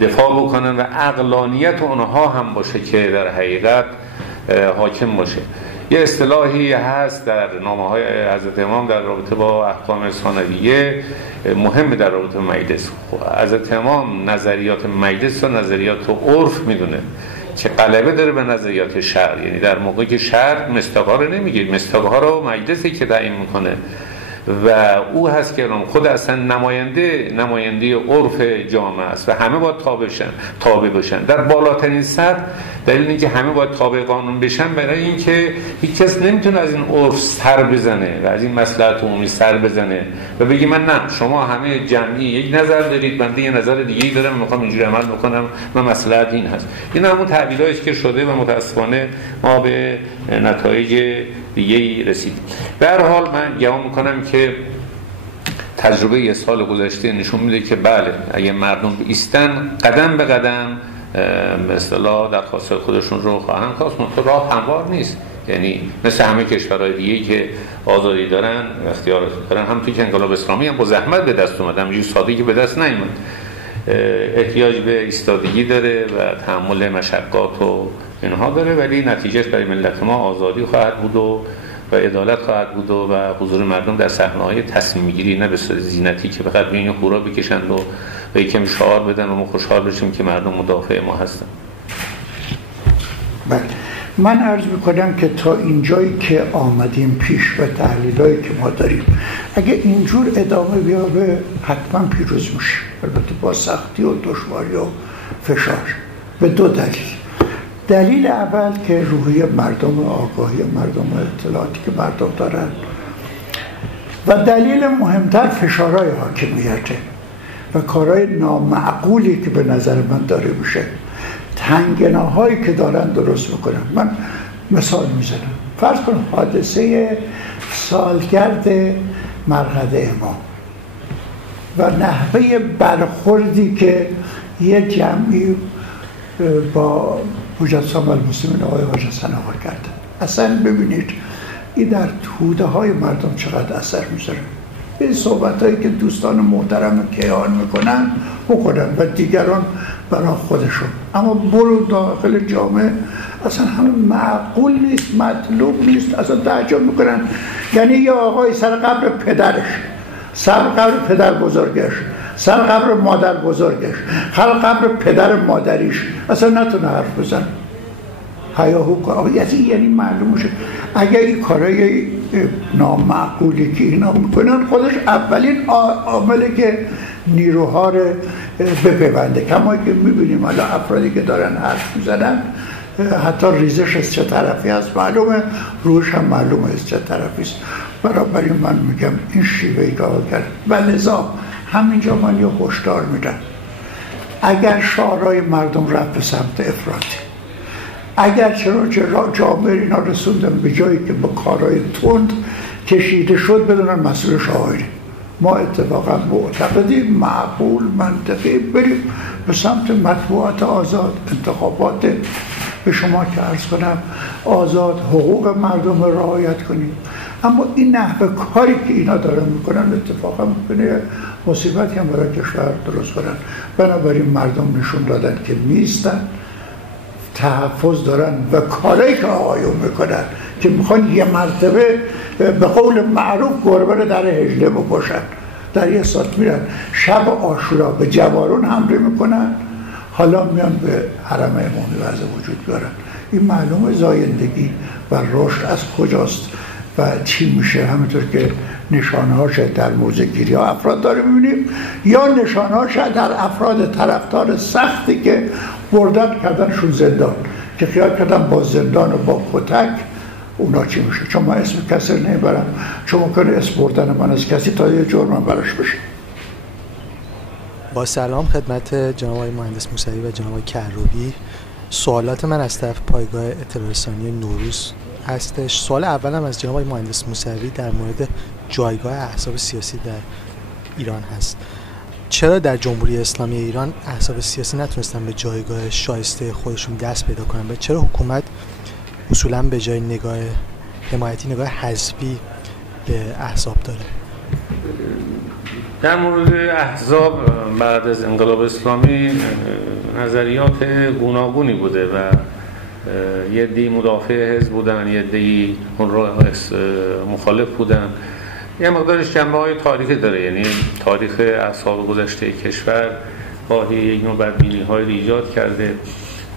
دفاع بکنن و عقلانیت اونها هم باشه که در حقیقت حاکم باشه. یه اصطلاحی هست در نامه‌های حضرت امام در رابطه با احکام ثانویه، مهم در رابطه با مجلس. حضرت امام نظریات مجلس و نظریات عرف میدونه که غلبه داره به نظریات شرع، یعنی در موقعی که شرع مصداق‌ها رو نمیگه، مصداق‌ها رو مجلسی که تعیین میکنه و او هست که خود اصلا نماینده عرف جامعه است و همه باید تابع بشن در بالاترین سطح. دلیل اینکه همه باید تابع قانون بشن برای اینکه هیچ کس نمیتونه از این عرف سر بزنه و از این مصلحت عمومی سر بزنه و بگی من نه، شما همه جمعی یک نظر دارید، من یه نظر دیگه‌ای دارم، میخوام اینجوری عمل بکنم و مصلحت این هست. این همون تعبیرایی که شده و متأسفانه ما به نتایج دیگه‌ای رسیدیم. به هر حال من گمان میکنم که تجربه یه سال گذشته نشون میده که بله، اگه مردم ایستن قدم به قدم به اصطلاح درخواست خودشون رو خواهند خواست. منطقه راه هموار نیست، یعنی مثل همه کشورهای دیگه‌ای که آزادی دارن، اختیارات دارن، هم توی انقلاب اسلامی هم با زحمت به دست اومد، همینجوری سادگی به دست نیامد. احتیاج به ایستادگی داره و تحمل مشقات و اینها داره، ولی نتیجهش برای ملت ما آزادی خواهد بود و و عدالت خواهد بود و حضور مردم در صحنه‌های تصمیم گیری، نه به صورت زینتی که فقط بین هورا بکشند و یکم شعار بدن و ما خوشحال بشیم که مردم مدافع ما هستن. بله، من عرض میکنم که تا اینجایی که آمدیم پیش و تحلیلایی که ما داریم اگه اینجور ادامه بیاره حتما پیروز میشه، البته با سختی و دشواری و فشار، به دو دلیل. دلیل اول که روحیه مردم، آگاهی مردم، اطلاعاتی که مردم دارن، و دلیل مهمتر فشارهای حاکمیته و کارهای نامعقولی که به نظر من داره میشه، تنگناهایی که دارن درست میکنن. من مثال میزنم، فرض کن حادثه سالگرد مرقد امام و نحوه برخوردی که یه جمعی با مجسم المسلمین آقای حاج حسن آقا کردن. اصلا ببینید این در توده های مردم چقدر اثر میذاره. این صحبت هایی که دوستان محترم کیهان میکنن و دیگران برای خودشون، اما برو داخل جامعه اصلا همه معقول نیست، مطلوب نیست، اصلا تعجب میکنن. یعنی یه آقای سر قبر پدرش، سر قبر پدر بزرگش، سر قبر مادر بزرگش، سر قبر پدر مادریش، اصلا نتونه حرف بزن، هیاهو کنه. یعنی معلوم میشه اگر این کارهای نامعقولی که اینا میکنن خودش اولین عامله که نیروها رو بپیونده. کما که میبینیم حالا افرادی که دارن حرف میزنن حتی ریزش از چه طرفی هست معلومه، روش هم معلومه از چه طرفی است. برای من میگم این شیوهی که کرد و لذا همینجا من یه هشدار میدم، اگر شعارهای مردم رفت به سمت افراطی، اگر چرا جامعه اینا رسوندن به جایی که با کارهای تند کشیده شد بدونن مسئول شاعری. ما اتفاقا معتقدیم معقول منطقی بریم به سمت مطبوعات آزاد، انتخابات به شما که عرض کنم آزاد، حقوق مردم را رعایت کنیم. اما این نحوه کاری که اینا دارن میکنن اتفاقا میکنه مصیبتی هم برای کشور درست کنن. بنابراین مردم نشون دادن که میستن، تحفظ دارن و کاری که آقایون میکنن که میخوان یه مرتبه به قول معروف گربه رو در هجله بکشن، در یه ساعت میرن شب عاشورا به جوارون حمله میکنن، حالا میان به حرم امامی وضع وجود بیارن. این معلومه زایندگی و رشد از کجاست و چی میشه. همینطور که نشانهاش در موزه‌گیری ها افراد داره میبینیم، یا نشانهاش در افراد طرفدار سختی که بردن کردنشون زندان، که خیال کردن با زندان و با کتک اونا چی میشه. چون من اسم کسی نمیبرم، چون ممکنه اسم بردن من از کسی تا یه جرم براش بشه. با سلام خدمت جناب آقای مهندس موسوی و جناب آقای کروبی. سوالات من از طرف پایگاه اطلاع رسانی نوروز هستش. سوال اولم از جناب آقای مهندس موسوی در مورد جایگاه احزاب سیاسی در ایران هست. چرا در جمهوری اسلامی ایران احزاب سیاسی نتونستن به جایگاه شایسته خودشون دست پیدا کنن و چرا حکومت اصولا به جای نگاه حمایتی نگاه حزبی به احزاب داره؟ در مورد احزاب بعد از انقلاب اسلامی نظریات گوناگونی بوده و یه عده‌ای مدافع حزب بودن، یه عده‌ای اون رو مخالف بودن. یه مقدارش جنبه‌های تاریخی داره، یعنی تاریخ احزاب گذشته کشور گاهی یک نوع بدبینی‌های رو ایجاد کرده،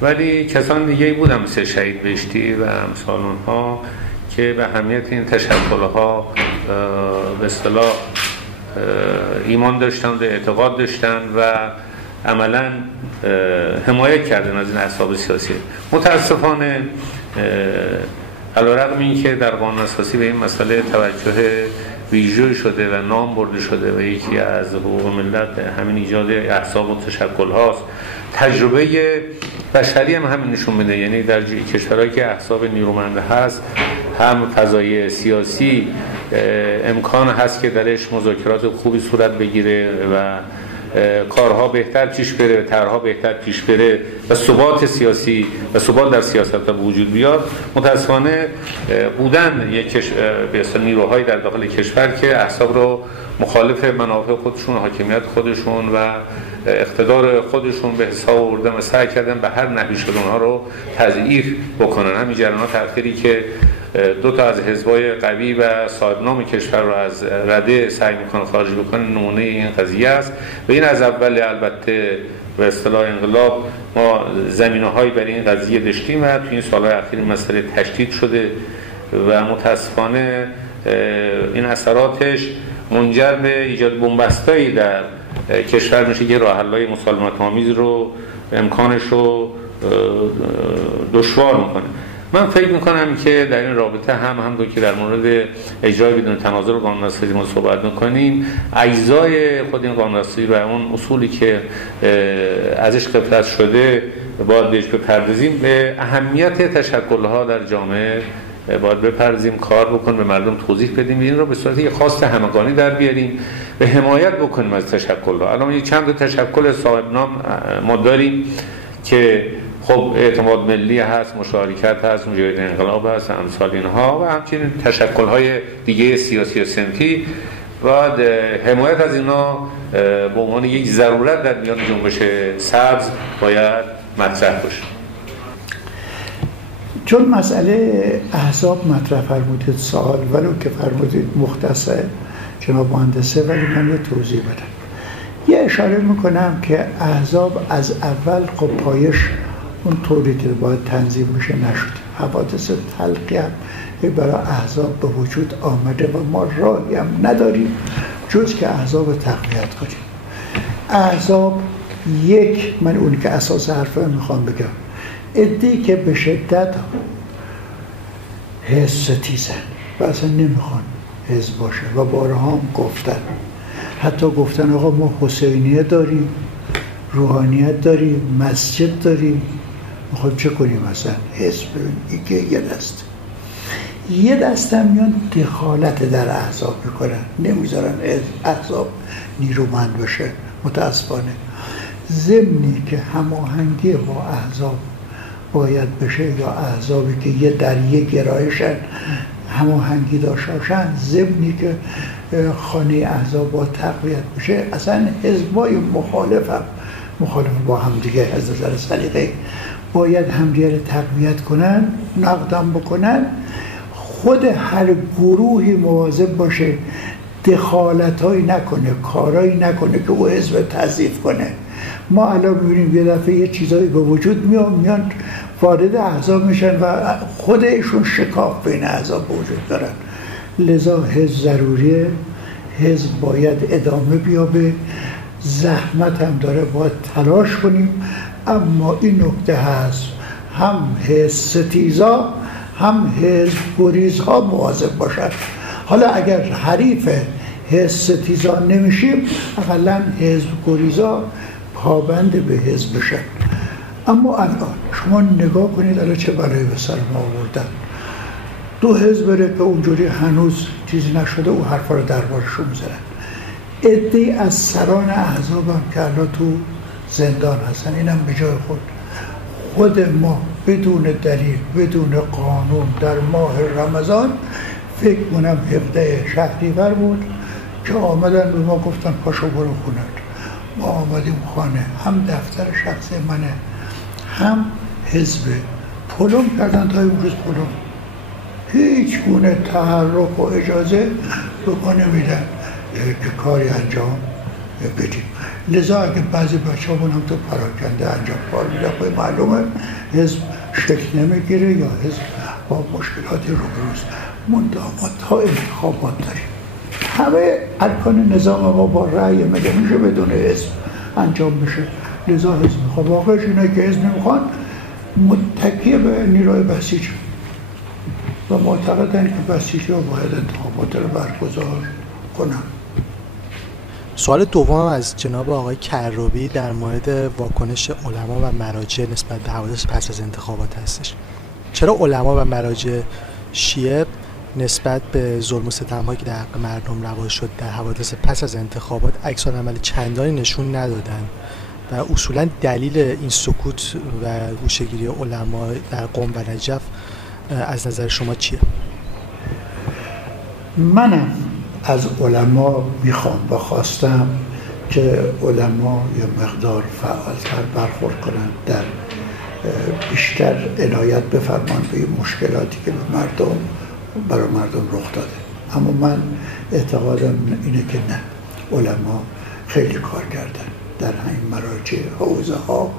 ولی کسان دیگه‌ای بودن مثل شهید بهشتی و امثال اونها که به اهمیت این تشکل‌ها به اصطلاح ایمان داشتن و اعتقاد داشتن و عملاً حمایت کردن از این احزاب سیاسی. متاسفانه علیرغم این که در قانون اساسی به این مسئله توجه ویژه شده و نام برده شده و یکی از حقوق ملت همین ایجاد احزاب و تشکل هاست، تجربه بشری هم همین نشون میده. یعنی در کشورهایی که احزاب نیرومند هست هم فضای سیاسی امکان هست که درش مذاکرات خوبی صورت بگیره و کارها بهتر پیش بره، طرحها بهتر پیش بره و ثبات سیاسی و ثبات در سیاست به وجود بیاد. متاسفانه بودن یک به اصطلاح نیروهای در داخل کشور که احزاب رو مخالف منافع خودشون، حاکمیت خودشون و اقتدار خودشون به حساب آوردن و سعی کردن به هر نحوی شده اونها رو تضعیف بکنن. همین جریانات اخیری که دو تا از حزبای قوی و صاحبنام کشور رو از رده سعی میکنه خارج بکنه نمونه این قضیه است و این از اول البته به اصطلاح انقلاب ما زمینه‌هایی برای این قضیه داشتیم و تو این سال‌های اخیر مسئله تشدید شده و متاسفانه این اثراتش منجر به ایجاد بنبستایی در کشور میشه که راه حل‌های مسالمت‌آمیز رو امکانش رو دشوار میکنه. من فکر میکنم که در این رابطه همونطور که در مورد اجرای بدون تنازع قانون اساسی ما صحبت میکنیم، اجزای خود این قانون اساسی و اون اصولی که ازش غفلت شده باید بهش بپردازیم. به اهمیت تشکل‌ها در جامعه باید بپردازیم، کار بکنیم، به مردم توضیح بدیم، این رو به صورت یک خواست همگانی در بیاریم، به حمایت بکنیم از تشکل‌ها. الان چند تا تشکل صاحب نام ما داریم که خب اعتماد ملی هست، مشارکت هست، مجاهدین انقلاب هست، امثال اینها و همچنین تشکل‌های دیگه سیاسی و صنفی و حمایت از اینا به عنوان یک ضرورت در میان جنبش سبز باید مطرح باشه. چون مسئله احزاب مطرح فرمودید سوال ولو که فرمودید مختصر جناب مهندسه، ولی من یه توضیح بدم. یه اشاره میکنم که احزاب از اول پایش اون طوری که باید تنظیم بشه نشد. حوادث تلقی هم برای احزاب به وجود آمده و ما راهی هم نداریم جز که احزاب تقویت کنیم. احزاب یک، من اونی که اساس حرفه میخوام بگم، عده‌ای که به شدت حزب ستیزن و اصلا نمیخوان حزب باشه و بارها هم گفتن، حتی گفتن آقا ما حسینیه داریم، روحانیت داریم، مسجد داریم، میخوایم چه کنیم اصلا حزب؟ یه دست هم میان دخالت در احزاب میکنن، نمیذارن احزاب نیرومند بشه متاسفانه. ضمنی که هماهنگی با احزاب باید بشه یا احزابی که یه در یک گرایشن هماهنگی داشته باشن، ضمنی که خانه احزاب با تقویت بشه، اصلا حزبای مخالف با هم دیگه از نظر سلیقه باید همدیگه رو تقویت کنن، نقدم بکنن. خود هر گروهی مواظب باشه دخالت‌هایی نکنه، کارایی نکنه که او حزب تضعیف کنه. ما الان می‌بینیم یه دفعه یه چیزایی به وجود میان وارد احزاب میشن و خودشون شکاف بین احزاب به وجود دارن. لذا حزب ضروریه، حزب باید ادامه بیابه، زحمت هم داره، باید تلاش کنیم. اما این نکته هست، هم حزب ستیزا هم حزب گریزها مواظب باشد. حالا اگر حریف حزب ستیزا نمیشیم، اقلا حزب گریزها پابند به حزب بشن. اما الان شما نگاه کنید الان چه بلایی به سر ما آوردن. دو حزب بره که اونجوری هنوز چیزی نشده او حرفا رو دربارشون میزنن. عده‌ای از سران احزاب هم که الان تو زندان هستن، اینم به جای خود ما بدون دلیل، بدون قانون در ماه رمضان، فکر کنم 17 شهریور بود که آمدن به ما گفتن پاشو برو خونه. ما آمدیم خانه، هم دفتر شخصی منه هم حزب، پلم کردن تا امروز پلم، هیچ گونه تحرک و اجازه به ما نمیدن که کاری انجام بدیم. لذا اگه بعضی بچه همون هم تو پراکنده انجام کار میدن، باید معلومه حزب شکل نمیگیره یا حزب با مشکلاتی روبروست. ما تا انتخابات داریم، همه ارکان نظام ما با رأی مگه میشه بدون حزب انجام بشه. لذا حزب میخواد، واقعش اینه که حزب نمیخوان متکی به نیروی بسیج و معتقدن که بسیج ها باید انتخابات رو برگزار کنن. سوال دوم از جناب آقای کروبی در مورد واکنش علما و مراجع نسبت به حوادث پس از انتخابات هستش. چرا علما و مراجع شیعه نسبت به ظلم و ستم‌هایی که در حق مردم روا شد در حوادث پس از انتخابات عکس‌العمل چندانی نشون ندادن و اصولا دلیل این سکوت و گوشه‌گیری علما در قم و نجف از نظر شما چیه؟ منم از علما میخوام و خواستم که علما یه مقدار فعالتر برخورد کنند در بیشتر عنایت بفرمان به این مشکلاتی که برای مردم رخ داده. اما من اعتقادم اینه که نه، علما خیلی کار کردن در این مراجع حوزه ها.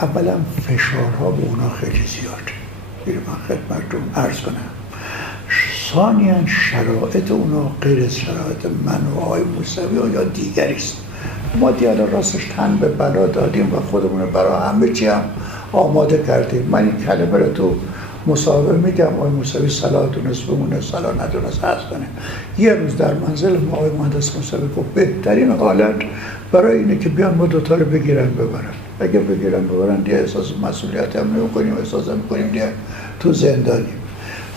اولا فشارها به اونا خیلی زیاده، این من خدمتتون عرض کنم. ثانیاً شرایط اونا غیر از شرایط من و آقای موسوی یا دیگری است. ما دیالا راستش تن به بلا دادیم و خودمون برای همه چی هم آماده کردیم. من این کلمه رو تو مصاحبه میگم، آقای موسوی صلاح دونست بمونه، صلاح ندونست عرض کنه. یه روز در منزل ما آقای مهندس موسوی گفت بهترین حالت برای اینه که بیان ما دوتا رو بگیرن ببرن. اگه بگیرن ببرن دیگه احساس مسئولیت هم نمی‌کنیم، احساس می‌کنیم دیگه تو زندانیم.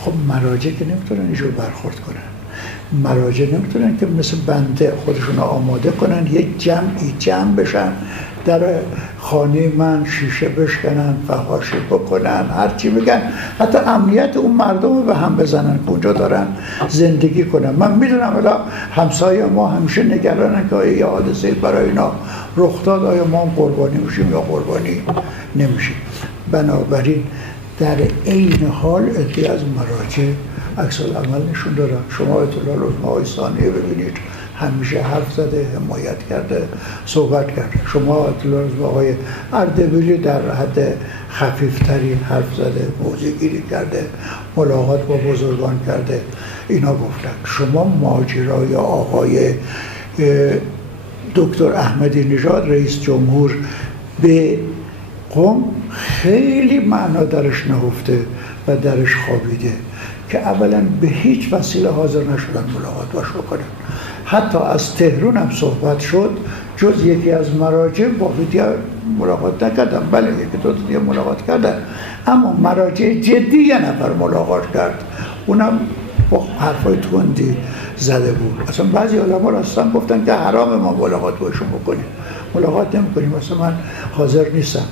خب مراجع که نمیتونن اینجور برخورد کنن، مراجع نمیتونن که مثل بنده خودشون آماده کنن یک جمعی جمع بشن در خانه من شیشه بشکنن، فحاشی بکنن، هرچی بگن، حتی امنیت اون مردم رو به هم بزنن که اونجا دارن زندگی کنن. من میدونم الا همسایه ما همیشه نگرانن که آیا یه حادثه برای اینا رخ داد، آیا ما هم قربانی میشیم یا قربانی نمیشیم. بنابراین در عین حال ادعای از مراجع عکس العمل نشون دارن. شما اطلاع آقای ثانیه ببینید، همیشه حرف زده، حمایت کرده، صحبت کرده. شما اطلاع آقای اردبیلی در حد خفیفتری حرف زده، موضوع گیری کرده، ملاقات با بزرگان کرده، اینا گفتن. شما ماجرای آقای دکتر احمدی نژاد رئیس جمهور به قم خیلی معنا درش نهفته و درش خوابیده که اولا به هیچ وسیله حاضر نشدن ملاقات باش بکنن. حتی از تهران هم صحبت شد، جز یکی از مراجع با دیگه ملاقات نکردن. بله یکی دو دیگه ملاقات کردن، اما مراجع جدی یه نفر ملاقات کرد، اونم با حرفای تندی زده بود. اصلا بعضی علما راستن گفتن که حرام ما ملاقات باشون بکنیم، ملاقات نمی‌کنیم، اصلا من حاضر نیستم.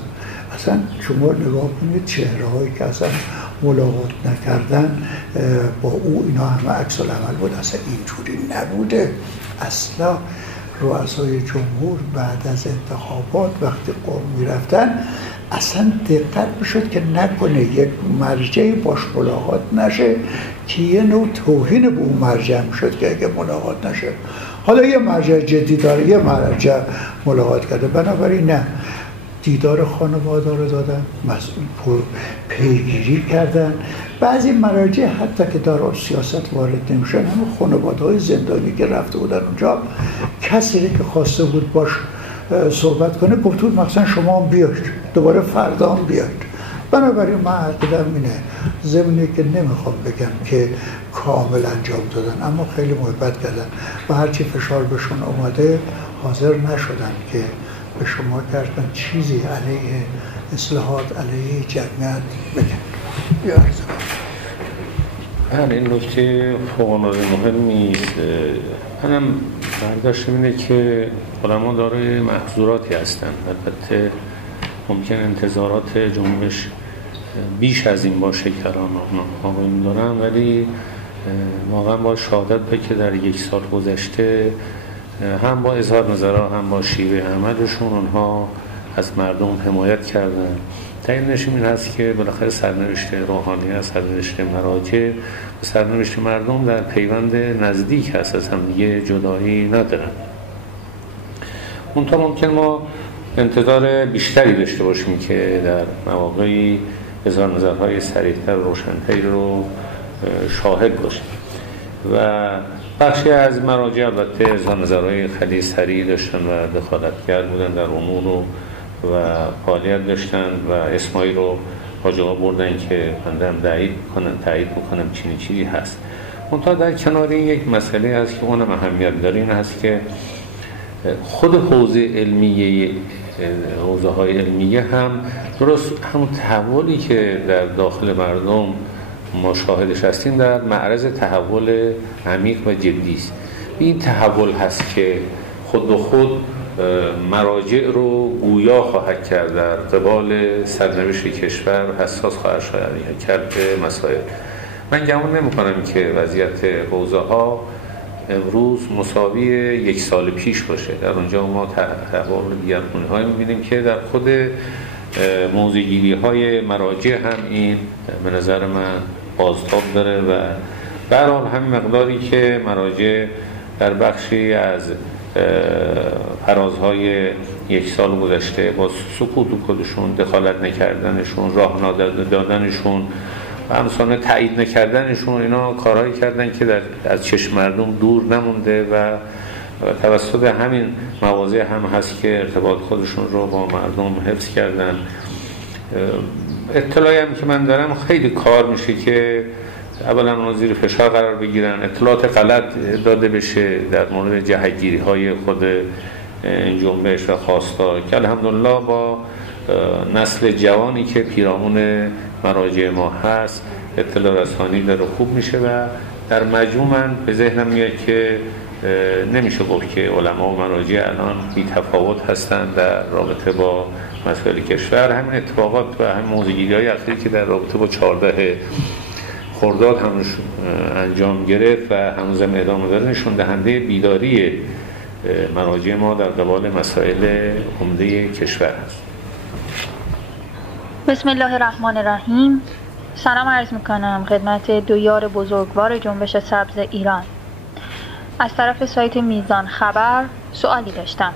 اصلا شما نگاه کنید چهره هایی که اصلا ملاقات نکردن با او، اینا همه عکس العمل بود. اصلا اینجوری نبوده. اصلا رؤسای جمهور بعد از انتخابات وقتی قم میرفتن اصلا دقت میشد که نکنه یک مرجعی باش ملاقات نشه که یه نوع توهین به اون مرجع میشد که اگه ملاقات نشه. حالا یه مرجع جدی داره، یه مرجع ملاقات کرده، بنابراین نه، دیدار خانواده رو دادن، مسئول پیگیری کردن. بعضی مراجع حتی که در سیاست وارد نمیشن، همه خانواده‌های زندانی که رفته بودن اونجا، کسی که خواسته بود باش صحبت کنه گفت بود مثلا شما هم بیاید، دوباره فردا هم بیاید. بنابراین من عقیدم اینه، ضمنی که نمیخوام بگم که کامل انجام دادن، اما خیلی محبت کردن و هرچی فشار بهشون اومده حاضر نشدن که به شما کردن چیزی علیه اصلاحات، علیه جمعیت بگن. این نکته فوق‌العاده مهمی است. منم برداشتم اینه که علما دارای محظوراتی هستند. البته ممکن انتظارات جنبش بیش از این باشه که الان آقایون دارن، ولی واقعا با شهادت به که در یک سال گذشته هم با اظهار نظرها هم با شیوه عملشون اونها از مردم حمایت کردن. تعیینش این هست که بالاخره سرنوشت روحانی، سرنوشت مراجع و سرنوشت مردم در پیوند نزدیک هست، از هم دیگه جدایی ندارن. اونطور ممکن ما انتظار بیشتری داشته باشیم که در مواقعی اظهار نظرهای سریعتر و روشن‌تری رو شاهد باشیم و بخشی از مراجع البته اظهار نظرهای خیلی سریع داشتن و دخالتگر بودن در امور و فعالیت داشتن و اسمایی رو باجا بردن که بنده هم تایید میکنم چیزی هست. منتها در کنار این یک مسئله هست که اونم اهمیت داره، این هست که خود حوزه علمیه، حوزه های علمیه هم درست همون تحولی که در داخل مردم ما شاهدش هستیم در معرض تحول عمیق و جدی است. این تحول هست که خود به خود مراجع رو گویا خواهد کرد در قبال سرنوشت کشور، حساس خواهد کرد به مسائل. من گمان نمی کنم که وضعیت حوزه ها امروز مساوی یک سال پیش باشه. در اونجا ما تحول دیگرگونی های می‌بینیم که در خود موضع‌گیری های مراجع هم این به نظر من بازتاب داره و به هر حال همین مقداری که مراجع در بخشی از فرازهای یک سال گذشته با سکوت خودشون، دخالت نکردنشون، راه دادنشون و همسانه تایید نکردنشون، اینا کارهایی کردن که از چشم مردم دور نمونده و توسط همین مواضع هم هست که ارتباط خودشون رو با مردم حفظ کردن. اطلاعی هم که من دارم خیلی کار میشه که اولا اونا زیر فشار قرار بگیرن، اطلاعات غلط داده بشه در مورد جهت‌گیری های خود جنبش و خواستار که الحمدلله با نسل جوانی که پیرامون مراجع ما هست اطلاع رسانی داره خوب میشه و در مجموع من به ذهنم میاد که نمیشه گفت که علما و مراجع الان بی تفاوت هستند در رابطه با مسائل کشور. همین اتفاقات و همین موضوع‌گیری‌های اخیری که در رابطه با 14 خرداد هنوز انجام گرفت و هنوز هم ادامه داره نشون دهنده بیداری مراجع ما در قبال مسائل عمده کشور است. بسم الله الرحمن الرحیم. سلام عرض میکنم خدمت دو یار بزرگوار جنبش سبز ایران. از طرف سایت میزان خبر سوالی داشتم.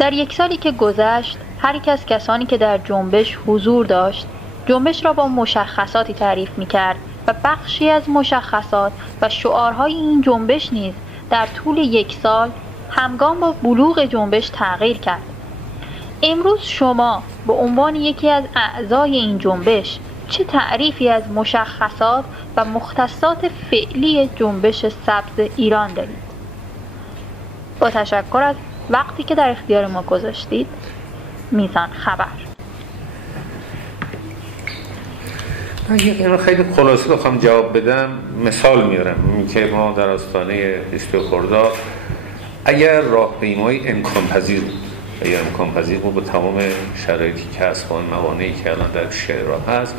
در یک سالی که گذشت هر یک از کسانی که در جنبش حضور داشت جنبش را با مشخصاتی تعریف می‌کرد و بخشی از مشخصات و شعارهای این جنبش نیز در طول یک سال همگام با بلوغ جنبش تغییر کرد. امروز شما به عنوان یکی از اعضای این جنبش چه تعریفی از مشخصات و مختصات فعلی جنبش سبز ایران دارید؟ با تشکر از وقتی که در اختیار ما گذاشتید. میزان خبر. من خیلی خلاصه بخوام جواب بدم مثال میارم که ما در آستانه 20 خرداد اگر راهپیمایی امکان پذیر بود یا امکان پذیر بود با تمام شرایطی که هست با موانعی که الان در شهر هست،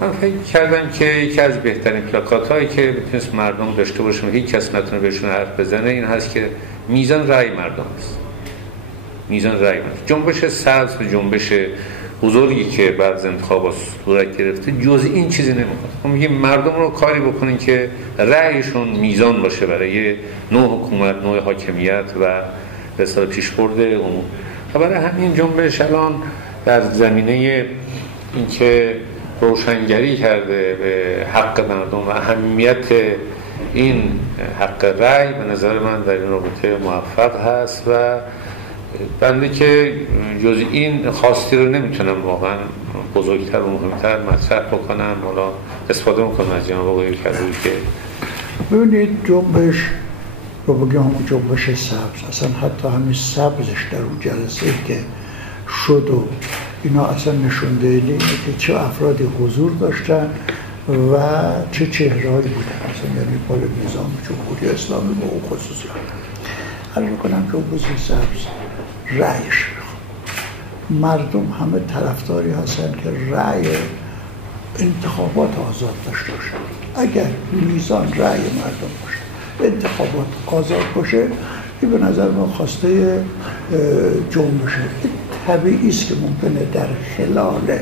من فکر کردم که یکی از بهترین پلاکات هایی که بتونست مردم داشته باشه هیچ کس نتونه بهشون حرف بزنه این هست که میزان رأی مردم است. میزان رأی مردم. جنبش سبز و جنبش بزرگی که بعد از انتخابات صورت گرفته جز این چیزی نمیخواد. ما میگیم مردم رو کاری بکنین که رأیشون میزان باشه برای نوع حکومت، نوع حاکمیت و به اصطلاح پیشبرد عموم. و برای همین جنبش الان در زمینه اینکه روشنگری کرده به حق مردم و اهمیت این حق رأی به نظر من در این رابطه موفق هست و بنده که جز این خواستی رو نمیتونم واقعا بزرگتر و مهمتر مطرح بکنم. حالا استفاده میکنم از جناب آقای کروبی که ببینید جنبش رو بگیم همون جنبش سبز، اصلا حتی همین سبزش در اون جلسه که شد و اینا اصلا نشون دهنده که چه افرادی حضور داشتن و چه چهرهایی بودن، اصلا یعنی پال نظام جمهوری اسلامی با اون خصوصیات. حالا میکنم که جنبش سبز رأیش مردم همه طرفداری هستن که رأی انتخابات آزاد داشته باشن. اگر میزان رأی مردم باشه، انتخابات آزاد باشه، این به نظر من خواسته جنبشه. طبیعی است که ممکنه در خلال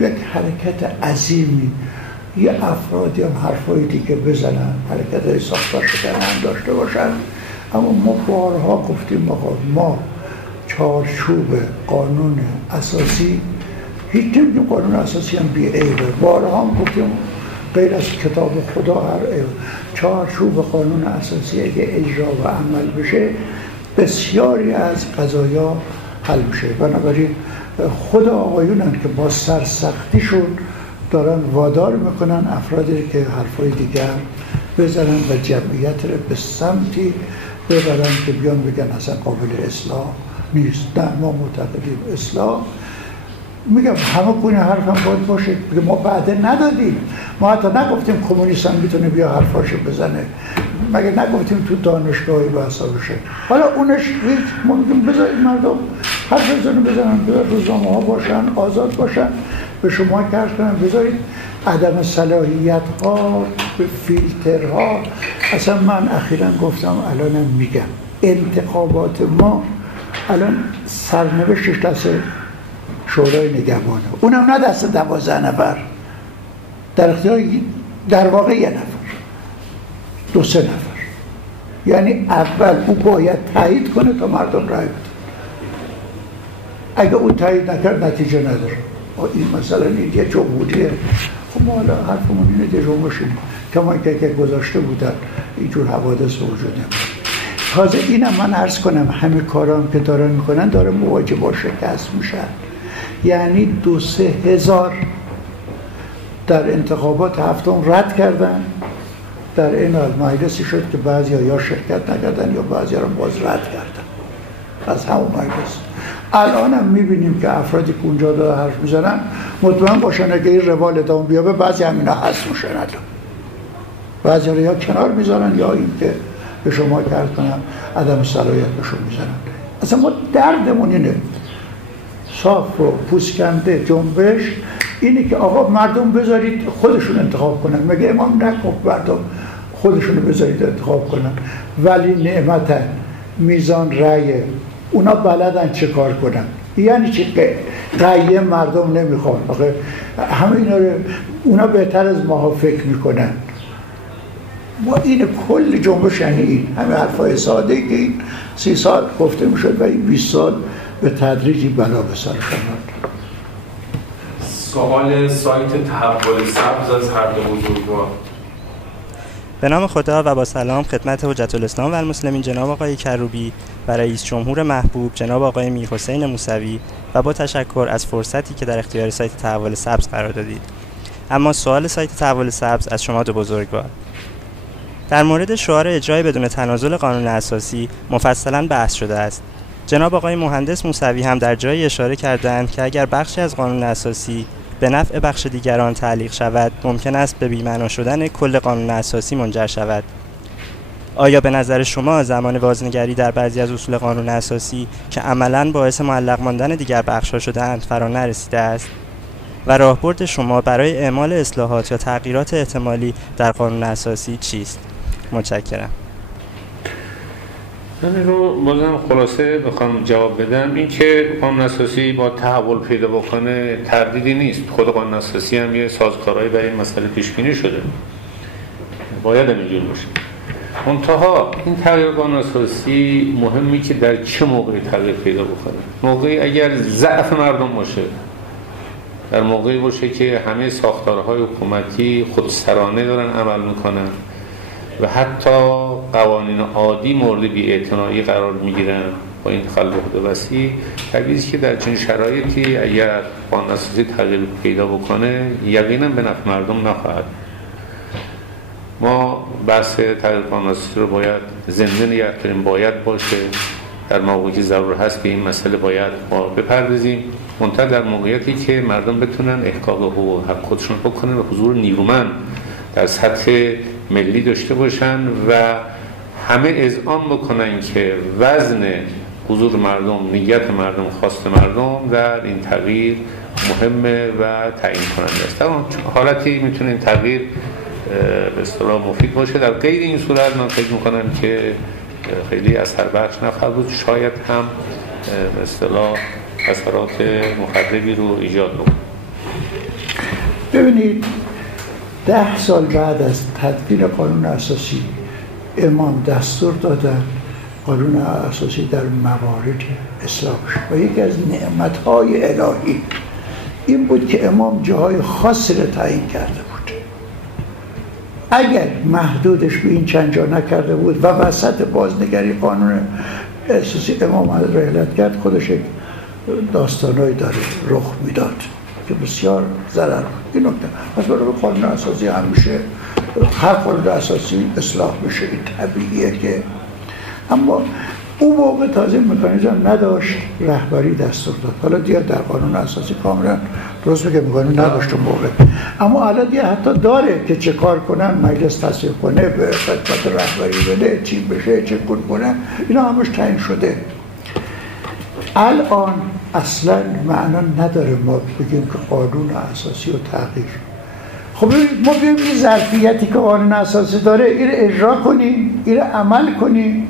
یک حرکت عظیمی یه افرادی هم حرفای دیگه بزنن، حرکت‌های ساختار شدن هم داشته باشن، اما ما بارها گفتیم ما چارچوب قانون اساسی هیچ نمیدونیم، قانون اساسی هم بی عیبه، بارها هم گفتیم غیر از کتاب خدا هر عیب. چارچوب قانون اساسی اگه اجرا و عمل بشه بسیاری از قضایا حل میشه. بنابراین خود آقایونن که با سرسختیشون دارن وادار میکنن افرادی که حرفای دیگر بزنن و جمعیت رو به سمتی ببرن که بیان بگن اصلا قابل اصلاح نیست. نه، ما معتقدیم اصلاح. میگم همه کنی حرف هم باید باشه، ما بعده ندادیم، ما حتی نگفتیم کمونیست هم میتونه بیا حرفاشو بزنه، مگه نگفتیم تو دانشگاهی بحثا بشه. حالا اونش هیچ، ما میگیم بذارید مردم حرف بزنن، بذارید روزنامه ها باشن، آزاد باشن، به شما کارش کنن، بذارید عدم صلاحیت ها به فیلتر ها. اصلا من اخیراً گفتم الانم میگم انتخابات ما الان سرنوشتش دست شورای نگهبانه، اونم نه دست 12 نفر، در اختیار در واقع یه نفر، 2-3 نفر. یعنی اول او باید تایید کنه تا مردم رای بدن. اگه او تایید نکرد نتیجه نداره. این مثلا این یه جمهوریه. خب ما حالا حرفمون اینه که جمهور شیم کما که گذاشته بودن اینجور حوادث وجود نمیده. تازه اینم من عرض کنم همه کارام که دارن میکنن داره مواجه با شکست میشن. یعنی 2-3 هزار در انتخابات هفتم رد کردن، در این حال مجلسی شد که بعضی ها یا شرکت نکردن یا بعضی ها رو باز رد کردن از همون مجلس. الان هم میبینیم که افرادی که اونجا داره حرف میزنن مطمئن باشن اگه این روال ادامه بیابه بعضی همینا هست میشن، بعضی ها یا کنار میذارن یا این که به شما کرد کنم عدم صلاحیت بهشون میزنن. اصلا ما دردمون اینه، صاف و پوسکنده جنبش اینه که آقا مردم بذارید خودشون انتخاب کنن. مگه امام نگفت مردم خودشونو بذارید انتخاب کنن؟ ولی نعمتا میزان رأی اونا بلدن چه کار کنن. یعنی چی؟ قیم مردم نمیخوان. آخه همه اینا رو اونا بهتر از ما فکر میکنن. ما این کل جنبش یعنی این همه حرفای ساده که این 30 سال گفته میشد و این 20 سال به تدریجی بلا به سر شدن. سوال سایت تحول سبز از هر دو بزرگوار. به نام خدا و با سلام خدمت حجت الاسلام و المسلمین جناب آقای کروبی و رئیس جمهور محبوب جناب آقای میرحسین موسوی و با تشکر از فرصتی که در اختیار سایت تحول سبز قرار دادید. اما سوال سایت تحول سبز از شما دو بزرگوار. در مورد شعار اجرای بدون تنازل قانون اساسی مفصلا بحث شده است. جناب آقای مهندس موسوی هم در جایی اشاره کردند که اگر بخشی از قانون اساسی به نفع بخش دیگران تعلیق شود ممکن است به بی‌معنا شدن کل قانون اساسی منجر شود. آیا به نظر شما زمان بازنگری در بعضی از اصول قانون اساسی که عملاً باعث معلق ماندن دیگر بخش‌ها شده‌اند فرا نرسیده است؟ و راهبرد شما برای اعمال اصلاحات یا تغییرات احتمالی در قانون اساسی چیست؟ متشکرم. من رو بازم خلاصه بخوام جواب بدم، این که قانون اساسی با تحول پیدا بکنه تردیدی نیست. خود قانون اساسی هم یه سازوکارهایی برای این مسئله پیش بینی شده، باید هم اینجور باشه. منتها این تغییر قانون اساسی مهمی که در چه موقعی تغییر پیدا بکنه. موقعی اگر ضعف مردم باشه، در موقعی باشه که همه ساختارهای حکومتی خودسرانه دارن عمل میکنن و حتی قوانین عادی مورد بی‌اعتنایی قرار میگیرن با این خلوت وسیع، طبیعیه که در چنین شرایطی اگر قانون اساسی تغییر پیدا بکنه یقینا به نفع مردم نخواهد. ما بحث تغییر قانون اساسی رو باید زنده نگه داریم، باید باشه، در موقعی که ضرور هست به این مسئله باید ما بپردازیم، منتها در موقعیتی که مردم بتونن احقاق حقوق حق خودشون بکنن و حضور نیرومند در سطح ملی داشته باشن و همه اذعان بکنن که وزن حضور مردم، نیت مردم، خواست مردم در این تغییر مهمه و تعیین کننده است. در حالتی میتونه این تغییر به اصطلاح مفید باشه. در غیر این صورت من فکر میکنم که خیلی اثر بخش نخواهد بود، شاید هم به اصطلاح اثرات مخربی رو ایجاد بکنه. ببینید 10 سال بعد از تدوین قانون اساسی امام دستور دادن قانون اساسی در موارد اصلاح شد و یکی از نعمت‌های الهی این بود که امام جاهای خاصی رو تعیین کرده بود. اگر محدودش به این چند جا نکرده بود و وسط بازنگری قانون اساسی امام رحلت کرد، خودش داستانایی داره رخ میداد که بسیار ضرر بود. این نکته پس برای قانون اساسی همیشه هر قانون اساسی اصلاح بشه، این طبیعیه که، اما اون موقع تازه مکانیزم نداشت، رهبری دستور داد. حالا دیگه در قانون اساسی کاملا درست میگه مکانیزم نداشت اون موقع، اما الان دیگه حتی داره که چه کار کنن، مجلس تصویب کنه، به خدمت رهبری بده، چی بشه، چه کنه، اینا همش تعیین شده. الان اصلا معنا نداره ما بگیم که قانون اساسی و تغییر. خب ما بگیم این ظرفیتی که قانون اساسی داره این اجرا کنیم، این عمل کنیم.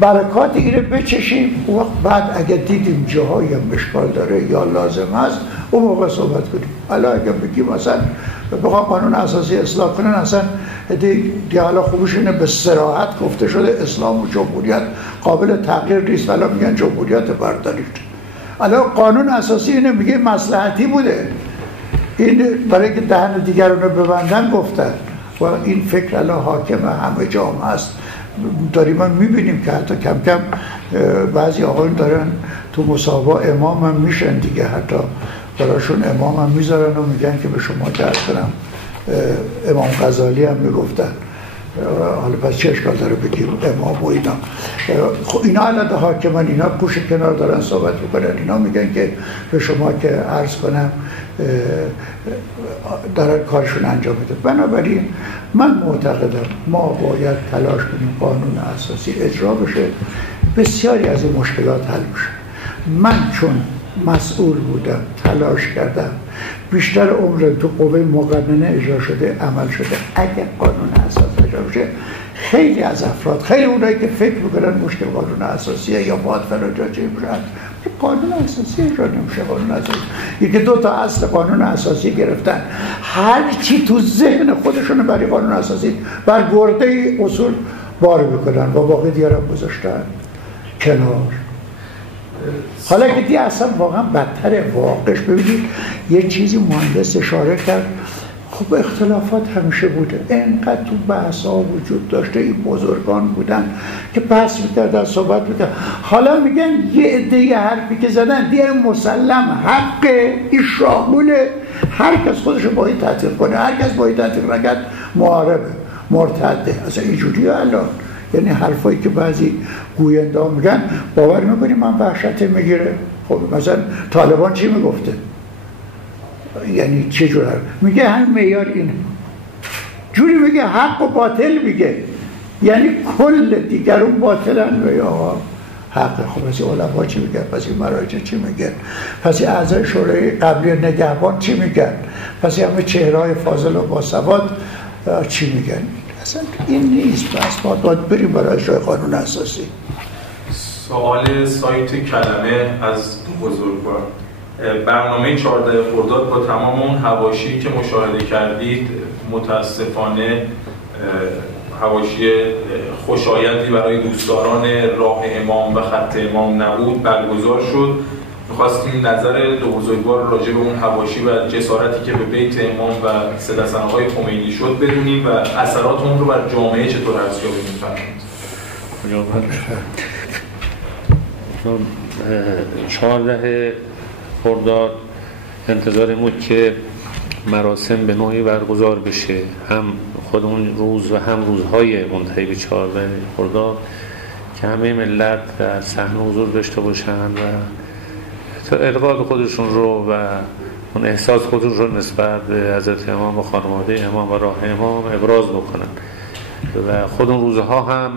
برکات اینو بچشیم، وقت بعد اگه دیدیم جاهایی هم اشکال داره یا لازم هست اون موقع صحبت کنیم. حالا اگه بگیم مثلا بخوام قانون اساسی اصلاح کنن، اصلا دیگه حالا خوبش اینه به صراحت گفته شده اسلام و جمهوریت قابل تغییر نیست، حالا میگن جمهوریت بردارید. حالا قانون اساسی اینه میگه مصلحتی بوده، این برای که دهن دیگران رو ببندن گفتن و این فکر الان حاکم همه جا هست. داریم ما میبینیم که حتی کم کم بعضی آقایون دارن تو مسابقه امام هم میشن دیگه، حتی براشون امام هم میذارن و میگن که به شما درد کنم. امام غزالی هم میگفتن، حالا پس چه اشکال داره بگیم امام و اینا. خب اینا الان حاکمان، اینا پوش کنار دارن صحبت میکنن، اینا میگن که به شما که عرض کنم دارن کارشون انجام میده. بنابراین من معتقدم ما باید تلاش کنیم قانون اساسی اجرا بشه، بسیاری از این مشکلات حل بشه. من چون مسئول بودم تلاش کردم، بیشتر عمرم تو قوه مقننه اجرا شده، عمل شده. اگر قانون اساسی اجرا بشه، خیلی از افراد، خیلی اونایی که فکر میکنن مشکل قانون اساسیه یا باید فراجاچه میشن، قانون اساسی اجرا نمیشه. قانون اساسی یکی دو تا اصل قانون اساسی گرفتن، هر چی تو ذهن خودشون برای قانون اساسی بر گرده اصول بار میکنن و باقی دیگران گذاشتن کنار. حالا که دی اصلا واقعا بدتر واقعش. ببینید یه چیزی مهندس اشاره کرد، خب اختلافات همیشه بوده، اینقدر تو بحث ها وجود داشته، این بزرگان بودن که بحث میکردن، صحبت میکردن. حالا میگن یه عده حرفی که زدن دیگه مسلم حقه، این شامله، هر کس خودش رو باید تطبیق کنه، هر کس باید تطبیق نکرد محاربه، مرتده. اصلا اینجوریه الان. یعنی حرفایی که بعضی گوینده ها میگن باور میکنیم من وحشت میگیره. خب مثلا طالبان چی میگفته؟ یعنی چه جور میگه هم معیار اینه، جوری میگه حق و باطل میگه، یعنی کل دیگرون باطلن و یا حق. خب پس علما چی میگن؟ پس این مراجع چی میگن؟ پس اعضای شورای قبلی نگهبان چی میگن؟ پس همه چهرهای فاضل و باسواد چی میگن؟ اصلا این نیست. بس ما باید بریم برای اجرای قانون اساسی. سوال سایت کلمه از بزرگوار: برنامه 14 خرداد با تمام اون حواشی که مشاهده کردید متاسفانه حواشی خوشایندی برای دوستداران راه امام و خط امام نبود برگزار شد. می‌خواستیم نظر دو بزرگوار راجع به اون حواشی و جسارتی که به بیت امام و سید حسن آقای خمینی شد بدونیم و اثرات اون رو بر جامعه چطور ارزیابی می‌فرمایید؟ 14 خرداد انتظار بود که مراسم به نوعی برگزار بشه، هم خود اون روز و هم روزهای منتهی به 14 خرداد که همه ملت در صحنه حضور داشته باشن و ارقاد خودشون رو و اون احساس خودشون رو نسبت به حضرت امام و خانواده امام و راه امام ابراز بکنن و خود اون روزها هم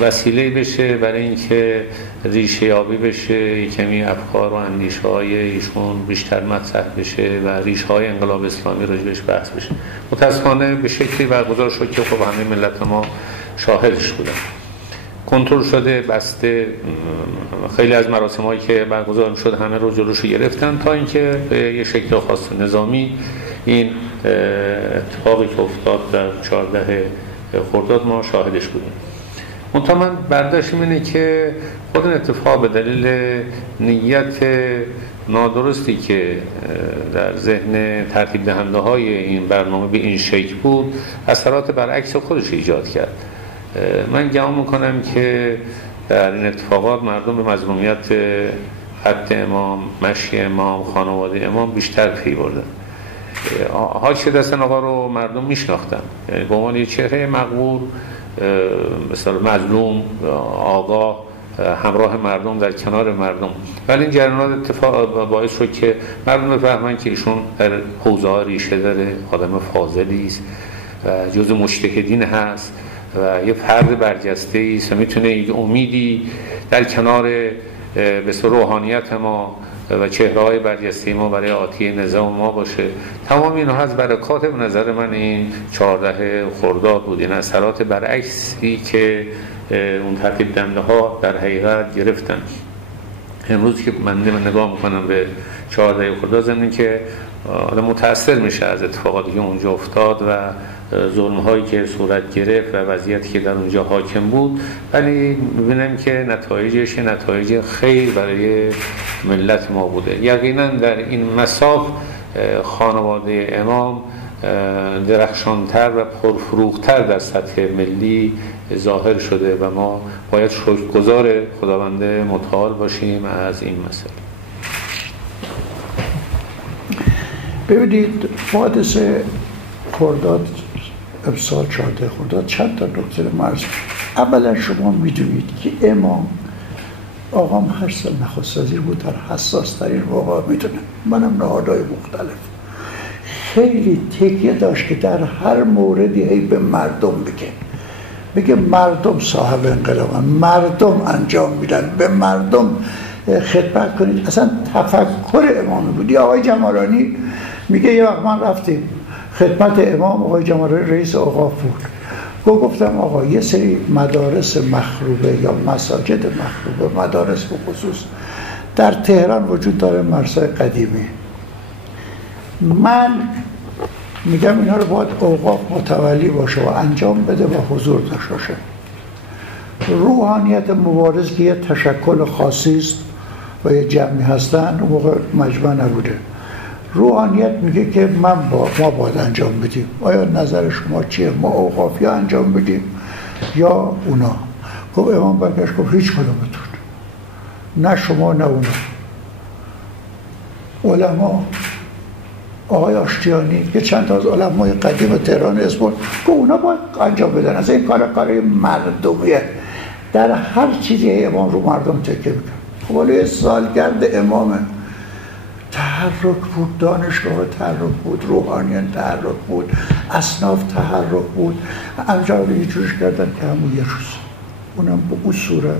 وسیله بشه برای اینکه ریشه یابی بشه، کمی افکار و اندیشه های ایشون بیشتر مطرح بشه و ریشه های انقلاب اسلامی راجبش بحث بشه. متاسفانه به شکلی برگزار شد که خب همه ملت ما شاهدش بودن. کنترل شده، بسته، خیلی از مراسم هایی که برگزار شد همه رو جلوشو گرفتن تا اینکه به یه شکل خاص نظامی این اتفاقی که افتاد در 14 خرداد ما شاهدش بودیم. منتها من برداشتم اینه که خود این اتفاق به دلیل نیت نادرستی که در ذهن ترتیب دهنده های این برنامه به این شکل بود اثرات برعکس خودش ایجاد کرد. من گمان میکنم که در این اتفاقات مردم به مظلومیت خط امام، مشی امام، خانواده امام بیشتر پی بردن. حاج سید حسن آقا رو مردم میشناختن، یعنی به عنوان یه چهره مقبول، مثلا مظلوم، آقا، همراه مردم، در کنار مردم. ولی این جریانات اتفاق باعث شد که مردم بفهمن که ایشون در حوزه‌ها ریشه داره، آدم فاضلی است و جزء مجتهدین هست و یه فرد برجسته است و میتونه یک امیدی در کنار به روحانیت ما و چهره‌های برجسته ما برای آتی نظام ما باشه. تمام اینها از برکات به نظر من این 14 خرداد بود. این اثرات برعکسی که اون ترتیب دنده ها در حقیقت گرفتن. امروز که من نگاه میکنم به 14 خرداد، ضمن که آدم متأثر میشه از اتفاقاتی که اونجا افتاد و ظلم هایی که صورت گرفت و وضعیتی که در اونجا حاکم بود، ولی میبینم که نتایجش نتایج خیر برای ملت ما بوده. یقینا در این مساف خانواده امام درخشانتر و پرفروغتر در سطح ملی ظاهر شده و ما باید شکرگزار خداوند متعال باشیم از این مسئله. ببینید حادثه خرداد، امسال 14 خرداد، چند تا نکته مرز. اولا شما میدونید که امام آقام 8 سال نخست وزیر بود، در حساس ترین موقع میدونم، منم نهادهای مختلف، خیلی تکیه داشت که در هر موردی هی به مردم بگه مردم صاحب انقلابن، مردم انجام میدن، به مردم خدمت کنید. اصلا تفکر امام بود. آقای جمالانی میگه یه وقت من رفتیم خدمت امام، آقای جمالانی رئیس اوقاف بود، گفتم آقا یه سری مدارس مخروبه یا مساجد مخروبه، مدارس به خصوص در تهران وجود داره، مرسای قدیمی، من میگم اینا رو باید اوقاف متولی باشه و انجام بده و حضور داشته باشه. روحانیت مبارز که یه تشکل خاصی است و یه جمعی هستن، اون موقع مجمع نبوده، روحانیت میگه که ما باید انجام بدیم. آیا نظر شما چیه؟ ما اوقافی انجام بدیم یا اونا؟ گفت امام برگشت گفت هیچ کدومتون، نه شما نه اونا. علما، آقای آشتیانی که چند تا از علمای قدیم تهران اسم بود، که اونا باید انجام بدن. از این کار مردمیه. در هر چیزی امام رو مردم تکیه میکنه. خب ولی سالگرد امامه، تحرک بود، دانشگاه تحرک بود، روحانیان تحرک بود، اصناف تحرک بود. انجام رو یه جورش کردن که همون یه روز، اونم به اون صورت.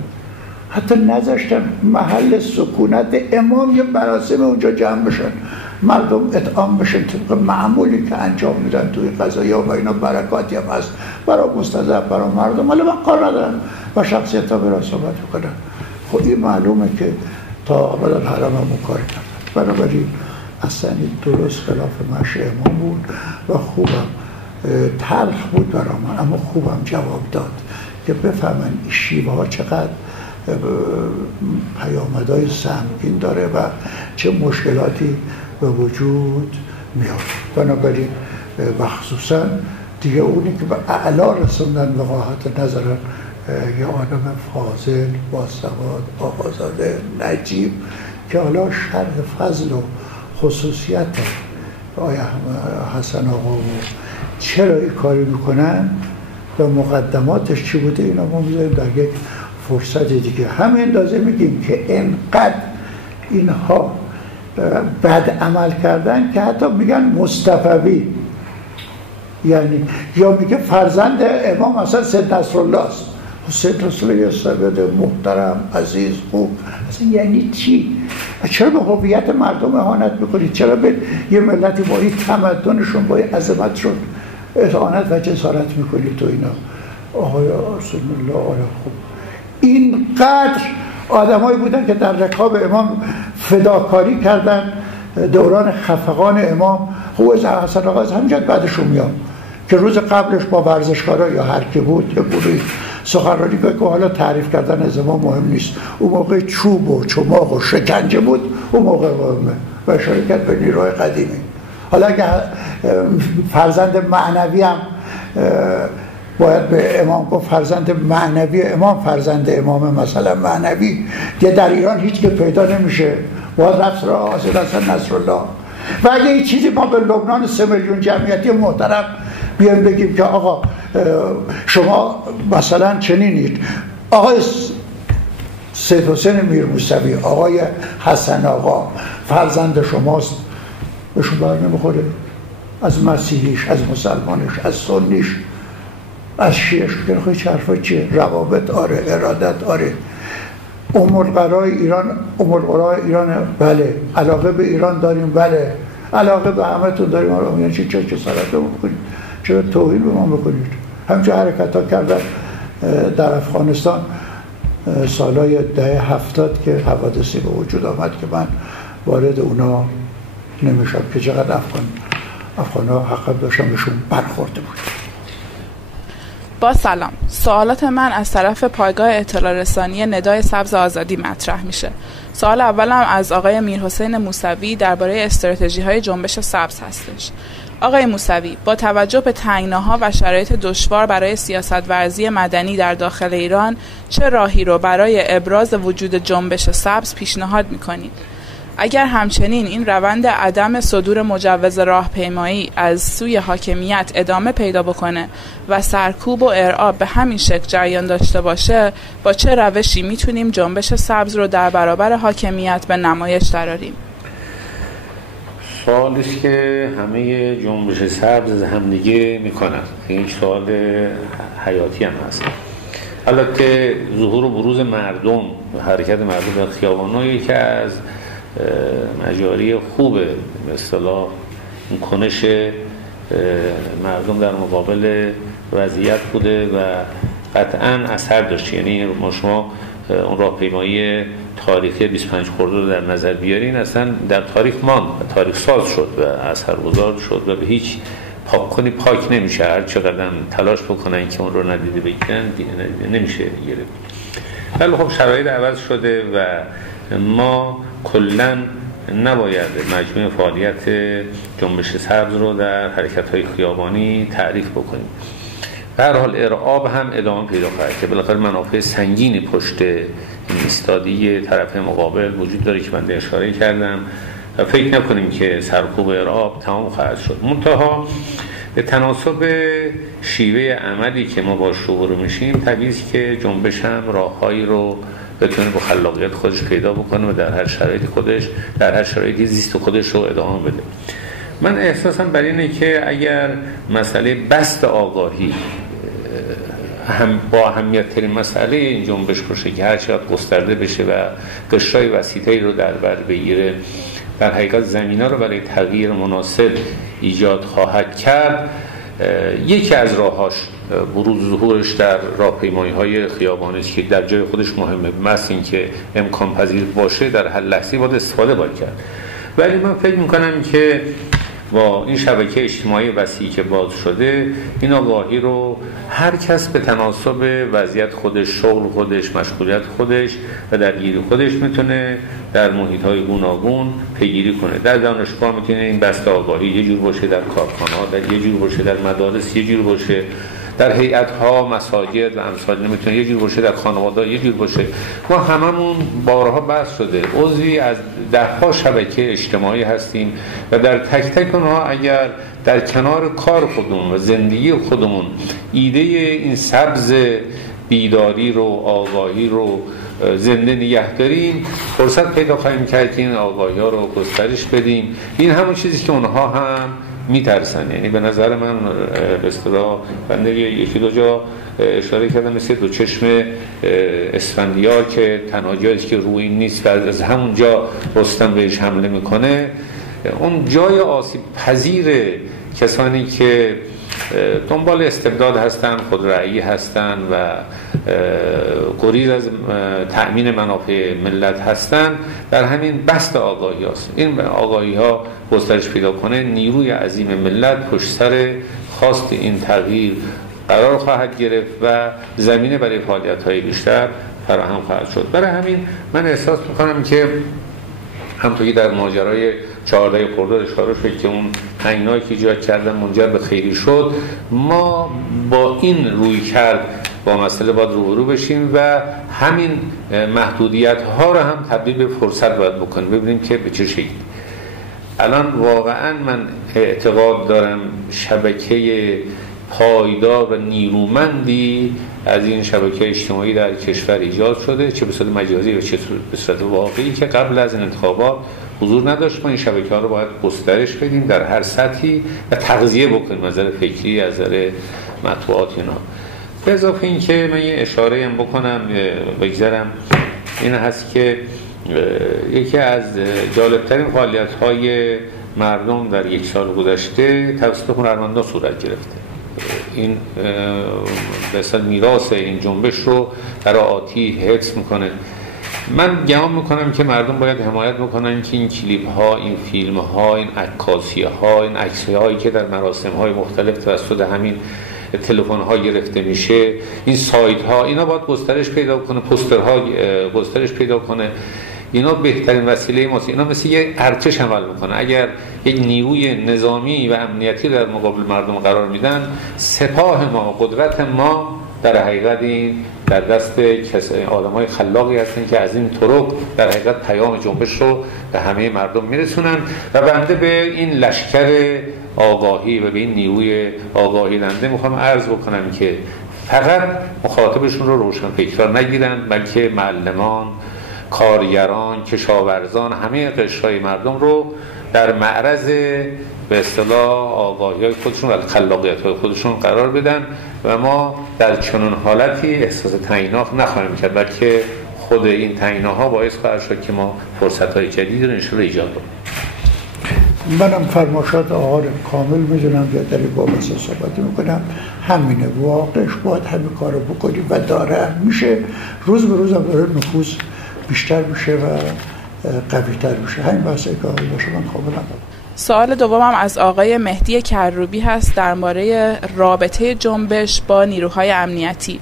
حتی نذاشتن محل سکونت امام یه مراسم اونجا جمع بشن، مردم اطعام بشن طبق معمولی که انجام میدن توی قضایا و اینا. برکاتی هم هست برای مستضعف، برای مردم، ولی من کار ندارم و شخصیت ها برای صحبت بکنن. خب این معلومه که تا ابد الحرم هم کار کردن. بنابراین اصلا درست خلاف مشی امام بود و خوبم تلخ بود برای من، اما خوبم جواب داد که بفهمن این شیوه ها چقدر پیامدهای سهمگین داره و چه مشکلاتی به وجود میاد. بنابراین و خصوصا دیگه اونی که به اعلا رسوندن وقاحت نظرن، یه آدم فاضل، باسواد، آقازاده، نجیب که حالا شرح فضل و خصوصیت آقای حسن آقا و چرا این کاری میکنن و مقدماتش چی بوده، اینا ما میذاریم در یک فرصت دیگه. همین اندازه میگیم که انقدر اینها بد عمل کردن که حتی میگن مصطفوی، یعنی یا میگه فرزند امام اصلا سید نصرالله است. سید نصرالله یه سید محترم، عزیز، خوب، اصلا یعنی چی؟ چرا به هویت مردم اهانت میکنید؟ چرا به یه ملتی با این تمدنشون، با این عظمتشون اهانت و جسارت میکنید تو اینا؟ آقای رسول الله آیا خوب اینقدر آدمایی بودن که در رکاب امام فداکاری کردن دوران خفقان امام. خوب حسن آقا از همینجا بعدشون میاد که روز قبلش با ورزشکارا یا هر کی بود یه گروهی سخنرانی که حالا تعریف کردن از امام مهم نیست، اون موقع چوب و چماق و شکنجه بود، اون موقع مهمه و اشاره کرد به نیروهای قدیمی. حالا اگه فرزند معنوی هم باید به امام گفت فرزند معنوی امام، فرزند امام مثلا معنوی دیگه در ایران هیچ که پیدا نمیشه، باید رفت را حاصل حسن نصرالله. و اگه این چیزی ما به لبنان 3 میلیون جمعیتی محترم بیایم بگیم که آقا شما مثلا چنینید، آقای سید حسین میر موسوی، آقای حسن آقا فرزند شماست، بهشون بر نمیخوره؟ از مسیحیش، از مسلمانش، از سنیش، از شیعش، که چه حرفا چیه؟ روابط آره، ارادت آره. ام‌القرای ایران بله، علاقه به ایران داریم بله، علاقه به همتون داریم. یعنی چه جسارت بکنید؟ چرا توهین به ما بکنید؟ همچه حرکت ها کردن در افغانستان سالهای دهه 70 که حوادثی به وجود آمد که من وارد اونا نمیشم که چقدر افغان‌ها حق داشتن بهشون برخورده بود. با سلام، سوالات من از طرف پایگاه اطلاع رسانی ندای سبز آزادی مطرح میشه. سوال اولم از آقای میرحسین موسوی درباره استراتژی‌های جنبش سبز هستش. آقای موسوی، با توجه به تنگناها و شرایط دشوار برای سیاست‌ورزی مدنی در داخل ایران، چه راهی رو برای ابراز وجود جنبش سبز پیشنهاد می‌کنید؟ اگر همچنین این روند عدم صدور مجوز راهپیمایی از سوی حاکمیت ادامه پیدا بکنه و سرکوب و ارعاب به همین شکل جریان داشته باشه، با چه روشی میتونیم جنبش سبز رو در برابر حاکمیت به نمایش دراریم؟ سوالی که همه جنبش سبز همدیگه میکنن، این سوال حیاتی هم هست. البته ظهور و بروز مردم و حرکت مردم در خیابان‌ها که از مجاری خوب به اصطلاح این کنش مردم در مقابل وضعیت بوده و قطعاً اثر داشت. یعنی شما اون راهپیمایی تاریخی 25 خرداد رو در نظر بیارین، اصلا در تاریخ ماند، تاریخ ساز شد و اثرگذار شد و به هیچ پاک نمیشه. هر چقدر تلاش بکنن که اون رو ندیده بگیرن نمیشه گرفت. ولی خب شرایط عوض شده و ما کلاً نباید مجموع فعالیت جنبش سبز رو در حرکت‌های خیابانی تعریف بکنیم. به هر حال ارعاب هم ادامه پیدا خواهد که بالاخره منافع سنگینی پشت این ایستادگی طرف مقابل وجود داره که من اشاره کردم و فکر نکنیم که سرکوب ارعاب تمام خواهد شد. منتها به تناسب شیوه عملی که ما باش روبرو میشیم طبیعی است که جنبش هم راههایی رو بتونه با خلاقیت خودش پیدا بکنه و در هر شرایطی در هر شرایطی زیست خودش رو ادامه بده. من احساسم بر اینه که اگر مسئله بست آگاهی هم با اهمیت ترین مسئله این جنبش باشه که هر چقدر گسترده بشه و قشرهای وسیع‌تری رو در بر بگیره، در حقیقت زمینه رو برای تغییر مناسب ایجاد خواهد کرد. یکی از راهاش بروز ظهورش در راهپیمایی‌های خیابانی است که در جای خودش مهمه، مثل این که امکان پذیر باشه در هر لحظه باید استفاده کرد. ولی من فکر می‌کنم که با این شبکه اجتماعی وسیعی که باز شده، این آگاهی رو هر کس به تناسب وضعیت خودش، شغل خودش، مشغولیت خودش و درگیری خودش میتونه در محیط‌های گوناگون پیگیری کنه. در دانشگاه میتونه این بسته آگاهی یه جور باشه، در کارخانه‌ها در یه جور باشه، در مدارس یه جور باشه، در هیئت‌ها، مساجد و امثال میتونه یه جور باشه، در خانواده‌ها یه جور باشه. ما هممون بارها بحث شده عضوی از ده‌ها شبکه اجتماعی هستیم و در تک تک اونها اگر در کنار کار خودمون و زندگی خودمون ایده این سبز بیداری رو، آگاهی رو زنده نگه داریم، فرصت پیدا خواهیم کرد که این آگاهی‌ها رو گسترش بدیم. این همون چیزی که اونها هم میترسن. یعنی به نظر من به اصطلاح بنده یکی دو جا اشاره کردم مثل دو چشم اسفندیار که تنها جایی که روی این نیست و از همون جا رستم بهش حمله میکنه. اون جای آسیب پذیر کسانی که دنبال استبداد هستن، خودرأیی هستن و گریز از تأمین منافع ملت هستن، در همین بست آگاهی هست. این آگاهی ها گسترش پیدا کنه، نیروی عظیم ملت پشت سر خواست این تغییر قرار خواهد گرفت و زمینه برای فعالیت های بیشتر فراهم خواهد شد. برای همین من احساس میکنم که همونطوری در ماجرای 14 خرداد اشاره شد که اون تنگنایی که ایجاد کردن منجر به خیری شد، ما با این روی کرد با مسئله باید روبرو بشیم و همین محدودیت ها رو هم تبدیل به فرصت باید بکنیم، ببینیم که به چه شکلی. الان واقعا من اعتقاد دارم شبکه پایدار و نیرومندی از این شبکه اجتماعی در کشور ایجاد شده، چه به صورت مجازی و چه به صورت واقعی، که قبل از این انتخابات حضور نداشت. ما این شبکه ها رو باید گسترش بدیم در هر سطحی و تغذیه بکنیم، از نظر فکری، از نظر مطبوعات اینا. به اضافه این که من یه اشاره هم بکنم بگذارم، این هست که یکی از جالبترین فعالیت های مردم در یک سال گذشته توسط هنرمندان صورت گرفته. این به اصطلاح میراث این جنبش رو برای آتی حفظ میکنه. من گمان میکنم که مردم باید حمایت بکنن که این کلیپ ها، این فیلم ها، این عکاسی ها، این عکس هایی که در مراسم های مختلف توسط همین تلفن ها گرفته میشه، این سایت ها، اینا باید گسترش پیدا کنه، پوستر ها گسترش پیدا کنه. اینا بهترین وسیله ماست. اینا مثل یک ارتش عمل میکنه. اگر یک نیروی نظامی و امنیتی در مقابل مردم قرار میدن، سپاه ما، قدرت ما در حقیقت این در دست آدمای خلاقی هستن که از این طرق در حقیقت پیام جنبش رو به همه مردم میرسونن. و بنده به این لشکر آگاهی و به این نیروی آگاهی دنده میخوام عرض بکنم که فقط مخاطبشون رو روشنفکران نگیرن، بلکه معلمان، کارگران، کشاورزان، همه قشرهای مردم رو در معرض به اصطلاح آگاهی‌های خودشون و خلاقیت‌های خودشون قرار بدن و ما در چنین حالتی احساس تنگناک نخواهیم کرد، بلکه خود این تنگناها باعث خواهد شد که ما فرصت‌های جدیدی رو انشاءالله ایجاد کنیم. منم فرمایشات آقا کامل میدونم که در این باب صحبت میکنم، همینه، واقعش باید همین کارو بکنیم و داره میشه، روز به روز هم داره نفوذ بیشتر میشه و قوی‌تر میشه. همین بحثی که آقای باشه من کاملا. سوال دومم از آقای مهدی کروبی هست درباره رابطه جنبش با نیروهای امنیتی.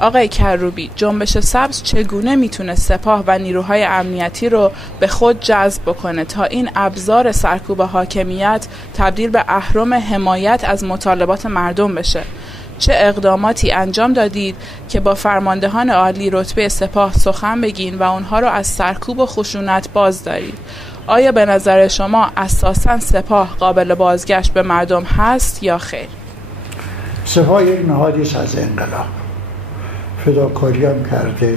آقای کروبی، جنبش سبز چگونه میتونه سپاه و نیروهای امنیتی رو به خود جذب بکنه تا این ابزار سرکوب حاکمیت تبدیل به اهرم حمایت از مطالبات مردم بشه؟ چه اقداماتی انجام دادید که با فرماندهان عالی رتبه سپاه سخن بگین و اونها رو از سرکوب و خشونت باز دارید؟ آیا به نظر شما اساساً سپاه قابل بازگشت به مردم هست یا خیر؟ سپاه یک نهادی است از انقلاب، فداکاری هم کرده،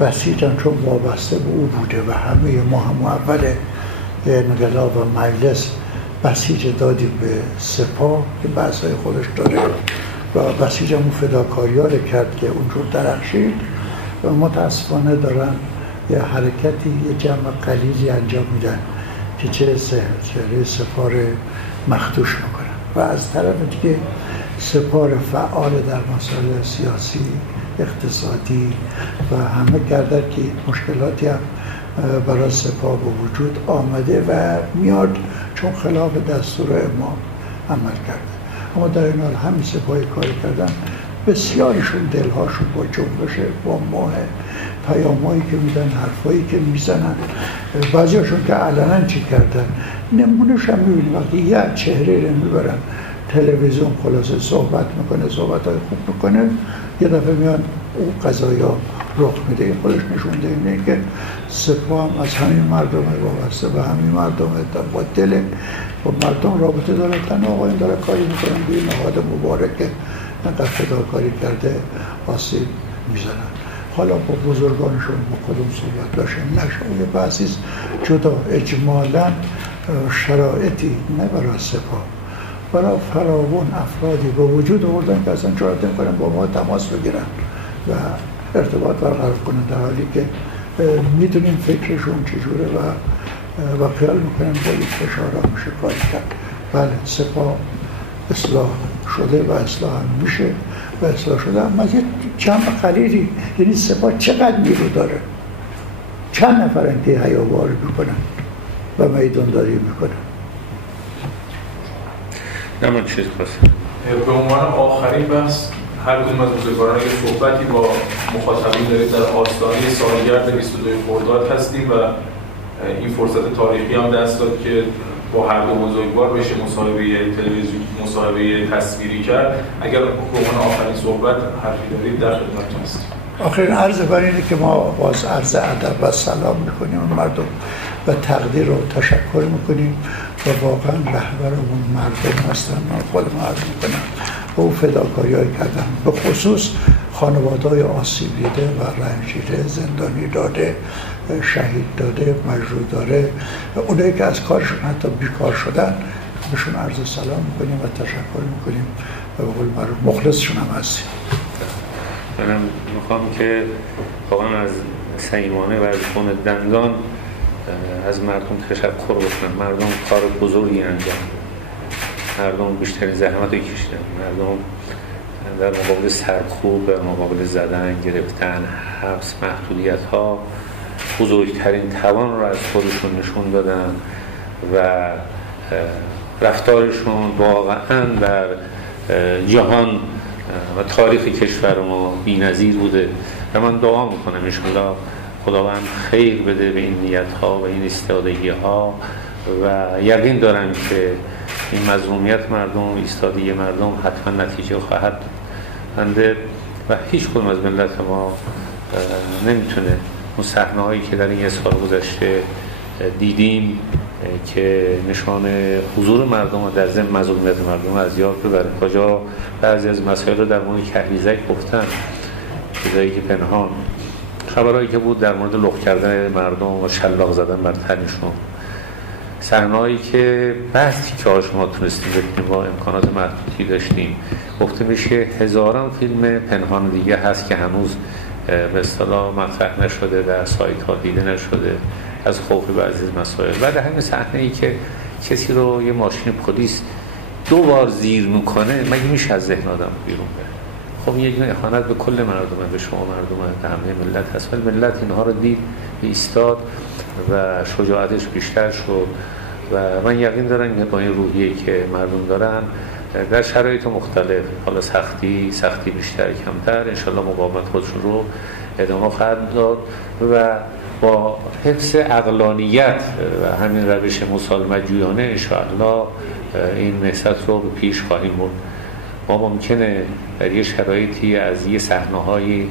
بسیجم چون وابسته به او بوده و همه ما هم اول انقلاب و مجلس بسیج دادیم به سپاه که بحث‌های خودش داره و بسیج هم اون فداکاری ها رو کرد که اونجور درخشید و متاسفانه دارن یه حرکتی، یه جمع قلیزی انجام میدن که چهره سپاه مخدوش میکنن و از طرف دیگه سپاه فعال در مسائل سیاسی، اقتصادی و همه کردن که مشکلاتی هم برای سپاه به وجود آمده و میاد چون خلاف دستور امام عمل کرده. اما در این حال همین سپاهی کاری کردن، بسیارشون دلهاشون با جنبش، با ماه، پیامایی که میدن، حرفایی که میزنن، بعضیاشون که علنا چی کردن نمونهش هم میبینیم. وقتی یه چهره رو میبرن تلویزیون خلاصه صحبت میکنه، صحبتهای خوب میکنه، یه دفعه میان اون قضایا رخ میده. این خودش نشونده اینه که سپاه هم از همین مردم وابسته و همین مردم با دل با مردم رابطه داره. تنها آقایون داره کاری میکنن به این نهاد مبارکه نقدر فداکاری کرده آسیب میزنن. حالا با بزرگانشون با کدوم صحبت داشته نشه، یه بحثیست جدا. اجمالا شرایطی نه برای سپاه، برای فراوان افرادی به وجود آوردن که اصلا جرأت نمی‌کنن با ما تماس بگیرن و ارتباط برقرار کنن، در حالی که میدونیم فکرشون چجوره و خیال میکنن با این فشارها میشه کاری کرد. بله سپاه اصلاح شده و اصلاح هم میشه و اصلاح شده، اما یه جمع قلیلی. یعنی سپاه چقدر نیرو داره، چند نفرن که حیابار میکنن و میدانداری میکنن. نه من چیز خواستم به عنوان آخرین بحث، هر کدوم از بزرگواران اگه صحبتی با مخاطبین دارید، در آستانه سالگرد 22 خرداد هستیم و این فرصت تاریخی هم دست داد که با هر دو بزرگوار بشه مصاحبه تلویزیونی، مصاحبه تصویری کرد. اگر به عنوان آخرین صحبت حرفی دارید در خدمتتون هستیم. آخرین عرض بر اینه که ما باز عرض ادب و سلام میکنیم مردم و تقدیر و تشکر میکنیم و واقعا رهبرمون مردم هستن. من خودم عرض میکنم و او فداکاری‌های کردن، به خصوص خانواده‌های آسیب دیده و رنج دیده، زندانی داده، شهید داده، مجروح داره، اونایی که از کارشون حتی بیکار شدن، بهشون عرض سلام میکنیم و تشکر میکنیم و به قول معروف مخلصشون هم هستیم. منم میخوام که واقعا از صمیمانه و از خون دندان از مردم تشکر بکنم. مردم کار بزرگی انجام دادن مردم بیشترین زحمت رو کشیدن. مردم در مقابل سرکوب، مقابل زدن، گرفتن، حبس، محدودیت ها بزرگترین توان رو از خودشون نشون دادن و رفتارشون واقعا در جهان و تاریخ کشور ما بی‌نظیر بوده و من دعا میکنم انشاءالله خداوند خیر بده به این نیت ها و این استعدادی ها و یقین دارم که این مظلومیت مردم، ایستادگی مردم حتما نتیجه خواهد داد و هیچ کدوم از ملت ما نمیتونه اون صحنه‌هایی که در این یه سال گذشته دیدیم که نشان حضور مردم و در ضمن مظلومیت مردم از یاد ببره. کجا بعضی از مسائل رو در مورد کهریزک گفتن، چیزایی که پنهان، خبرهایی که بود در مورد لخت کردن مردم و شلاق زدن بر تنشون، صحنه‌هایی که بعضی تیکه هاش ما تونستیم ببینیم با امکانات محدودی داشتیم. گفته میشه هزاران فیلم پنهان دیگه هست که هنوز به اصطلاح مطرح نشده، در سایت ها دیده نشده از خوف بعضی از مسائل. بعد همین صحنه‌ای که کسی رو یه ماشین پلیس 2 بار زیر میکنه، مگه میشه از ذهن آدم بیرون بره؟ خب یک نوع اهانت به کل مردمه، به شما مردمه، به همه ملت هست. ولی ملت اینها رو دید، ایستاد و شجاعتش بیشتر شد و من یقین دارم که با این روحیه‌ای که مردم دارن در شرایط مختلف، حالا سختی بیشتر کمتر، انشالله مقاومت خودشون رو ادامه خواهد داد و با حفظ عقلانیت و همین روش مسالمت جویانه انشالله این نهضت رو به پیش خواهیم برد. ما ممکنه در یه شرایطی از یه صحنه‌های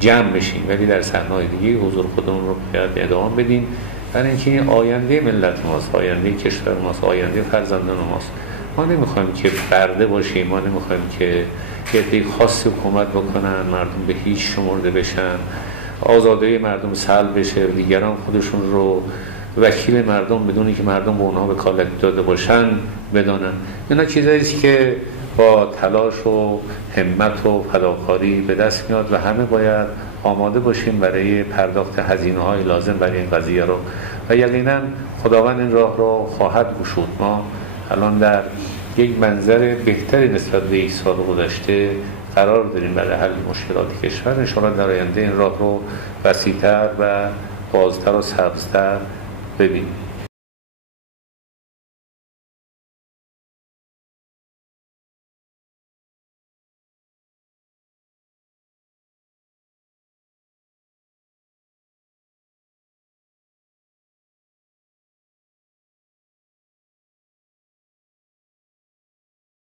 جمع بشیم ولی در صحنه‌های دیگه حضور خودمون رو باید ادامه بدیم، برای اینکه این آینده ملت ماست، آینده کشور ماست، آینده فرزندان ماست. ما نمیخوایم که برده باشیم، ما نمیخوایم که یه عده خاصی حکومت بکنن، مردم به هیچ شمرده بشن، آزادی مردم سلب بشه، دیگران خودشون رو وکیل مردم بدونی که مردم به اونها وکالت داده باشن بدانن. اینا چیزایی است که با تلاش و همت و فداکاری به دست میاد و همه باید آماده باشیم برای پرداخت هزینه‌های لازم برای این قضیه رو و یقینا خداوند این راه رو خواهد گشود. ما الان در یک منظر بهتری نسبت به یک سال گذشته قرار داریم برای حل مشکلات کشور. انشاءالله در آینده این راه رو وسیع‌تر و بازتر و سبزتر ببینیم.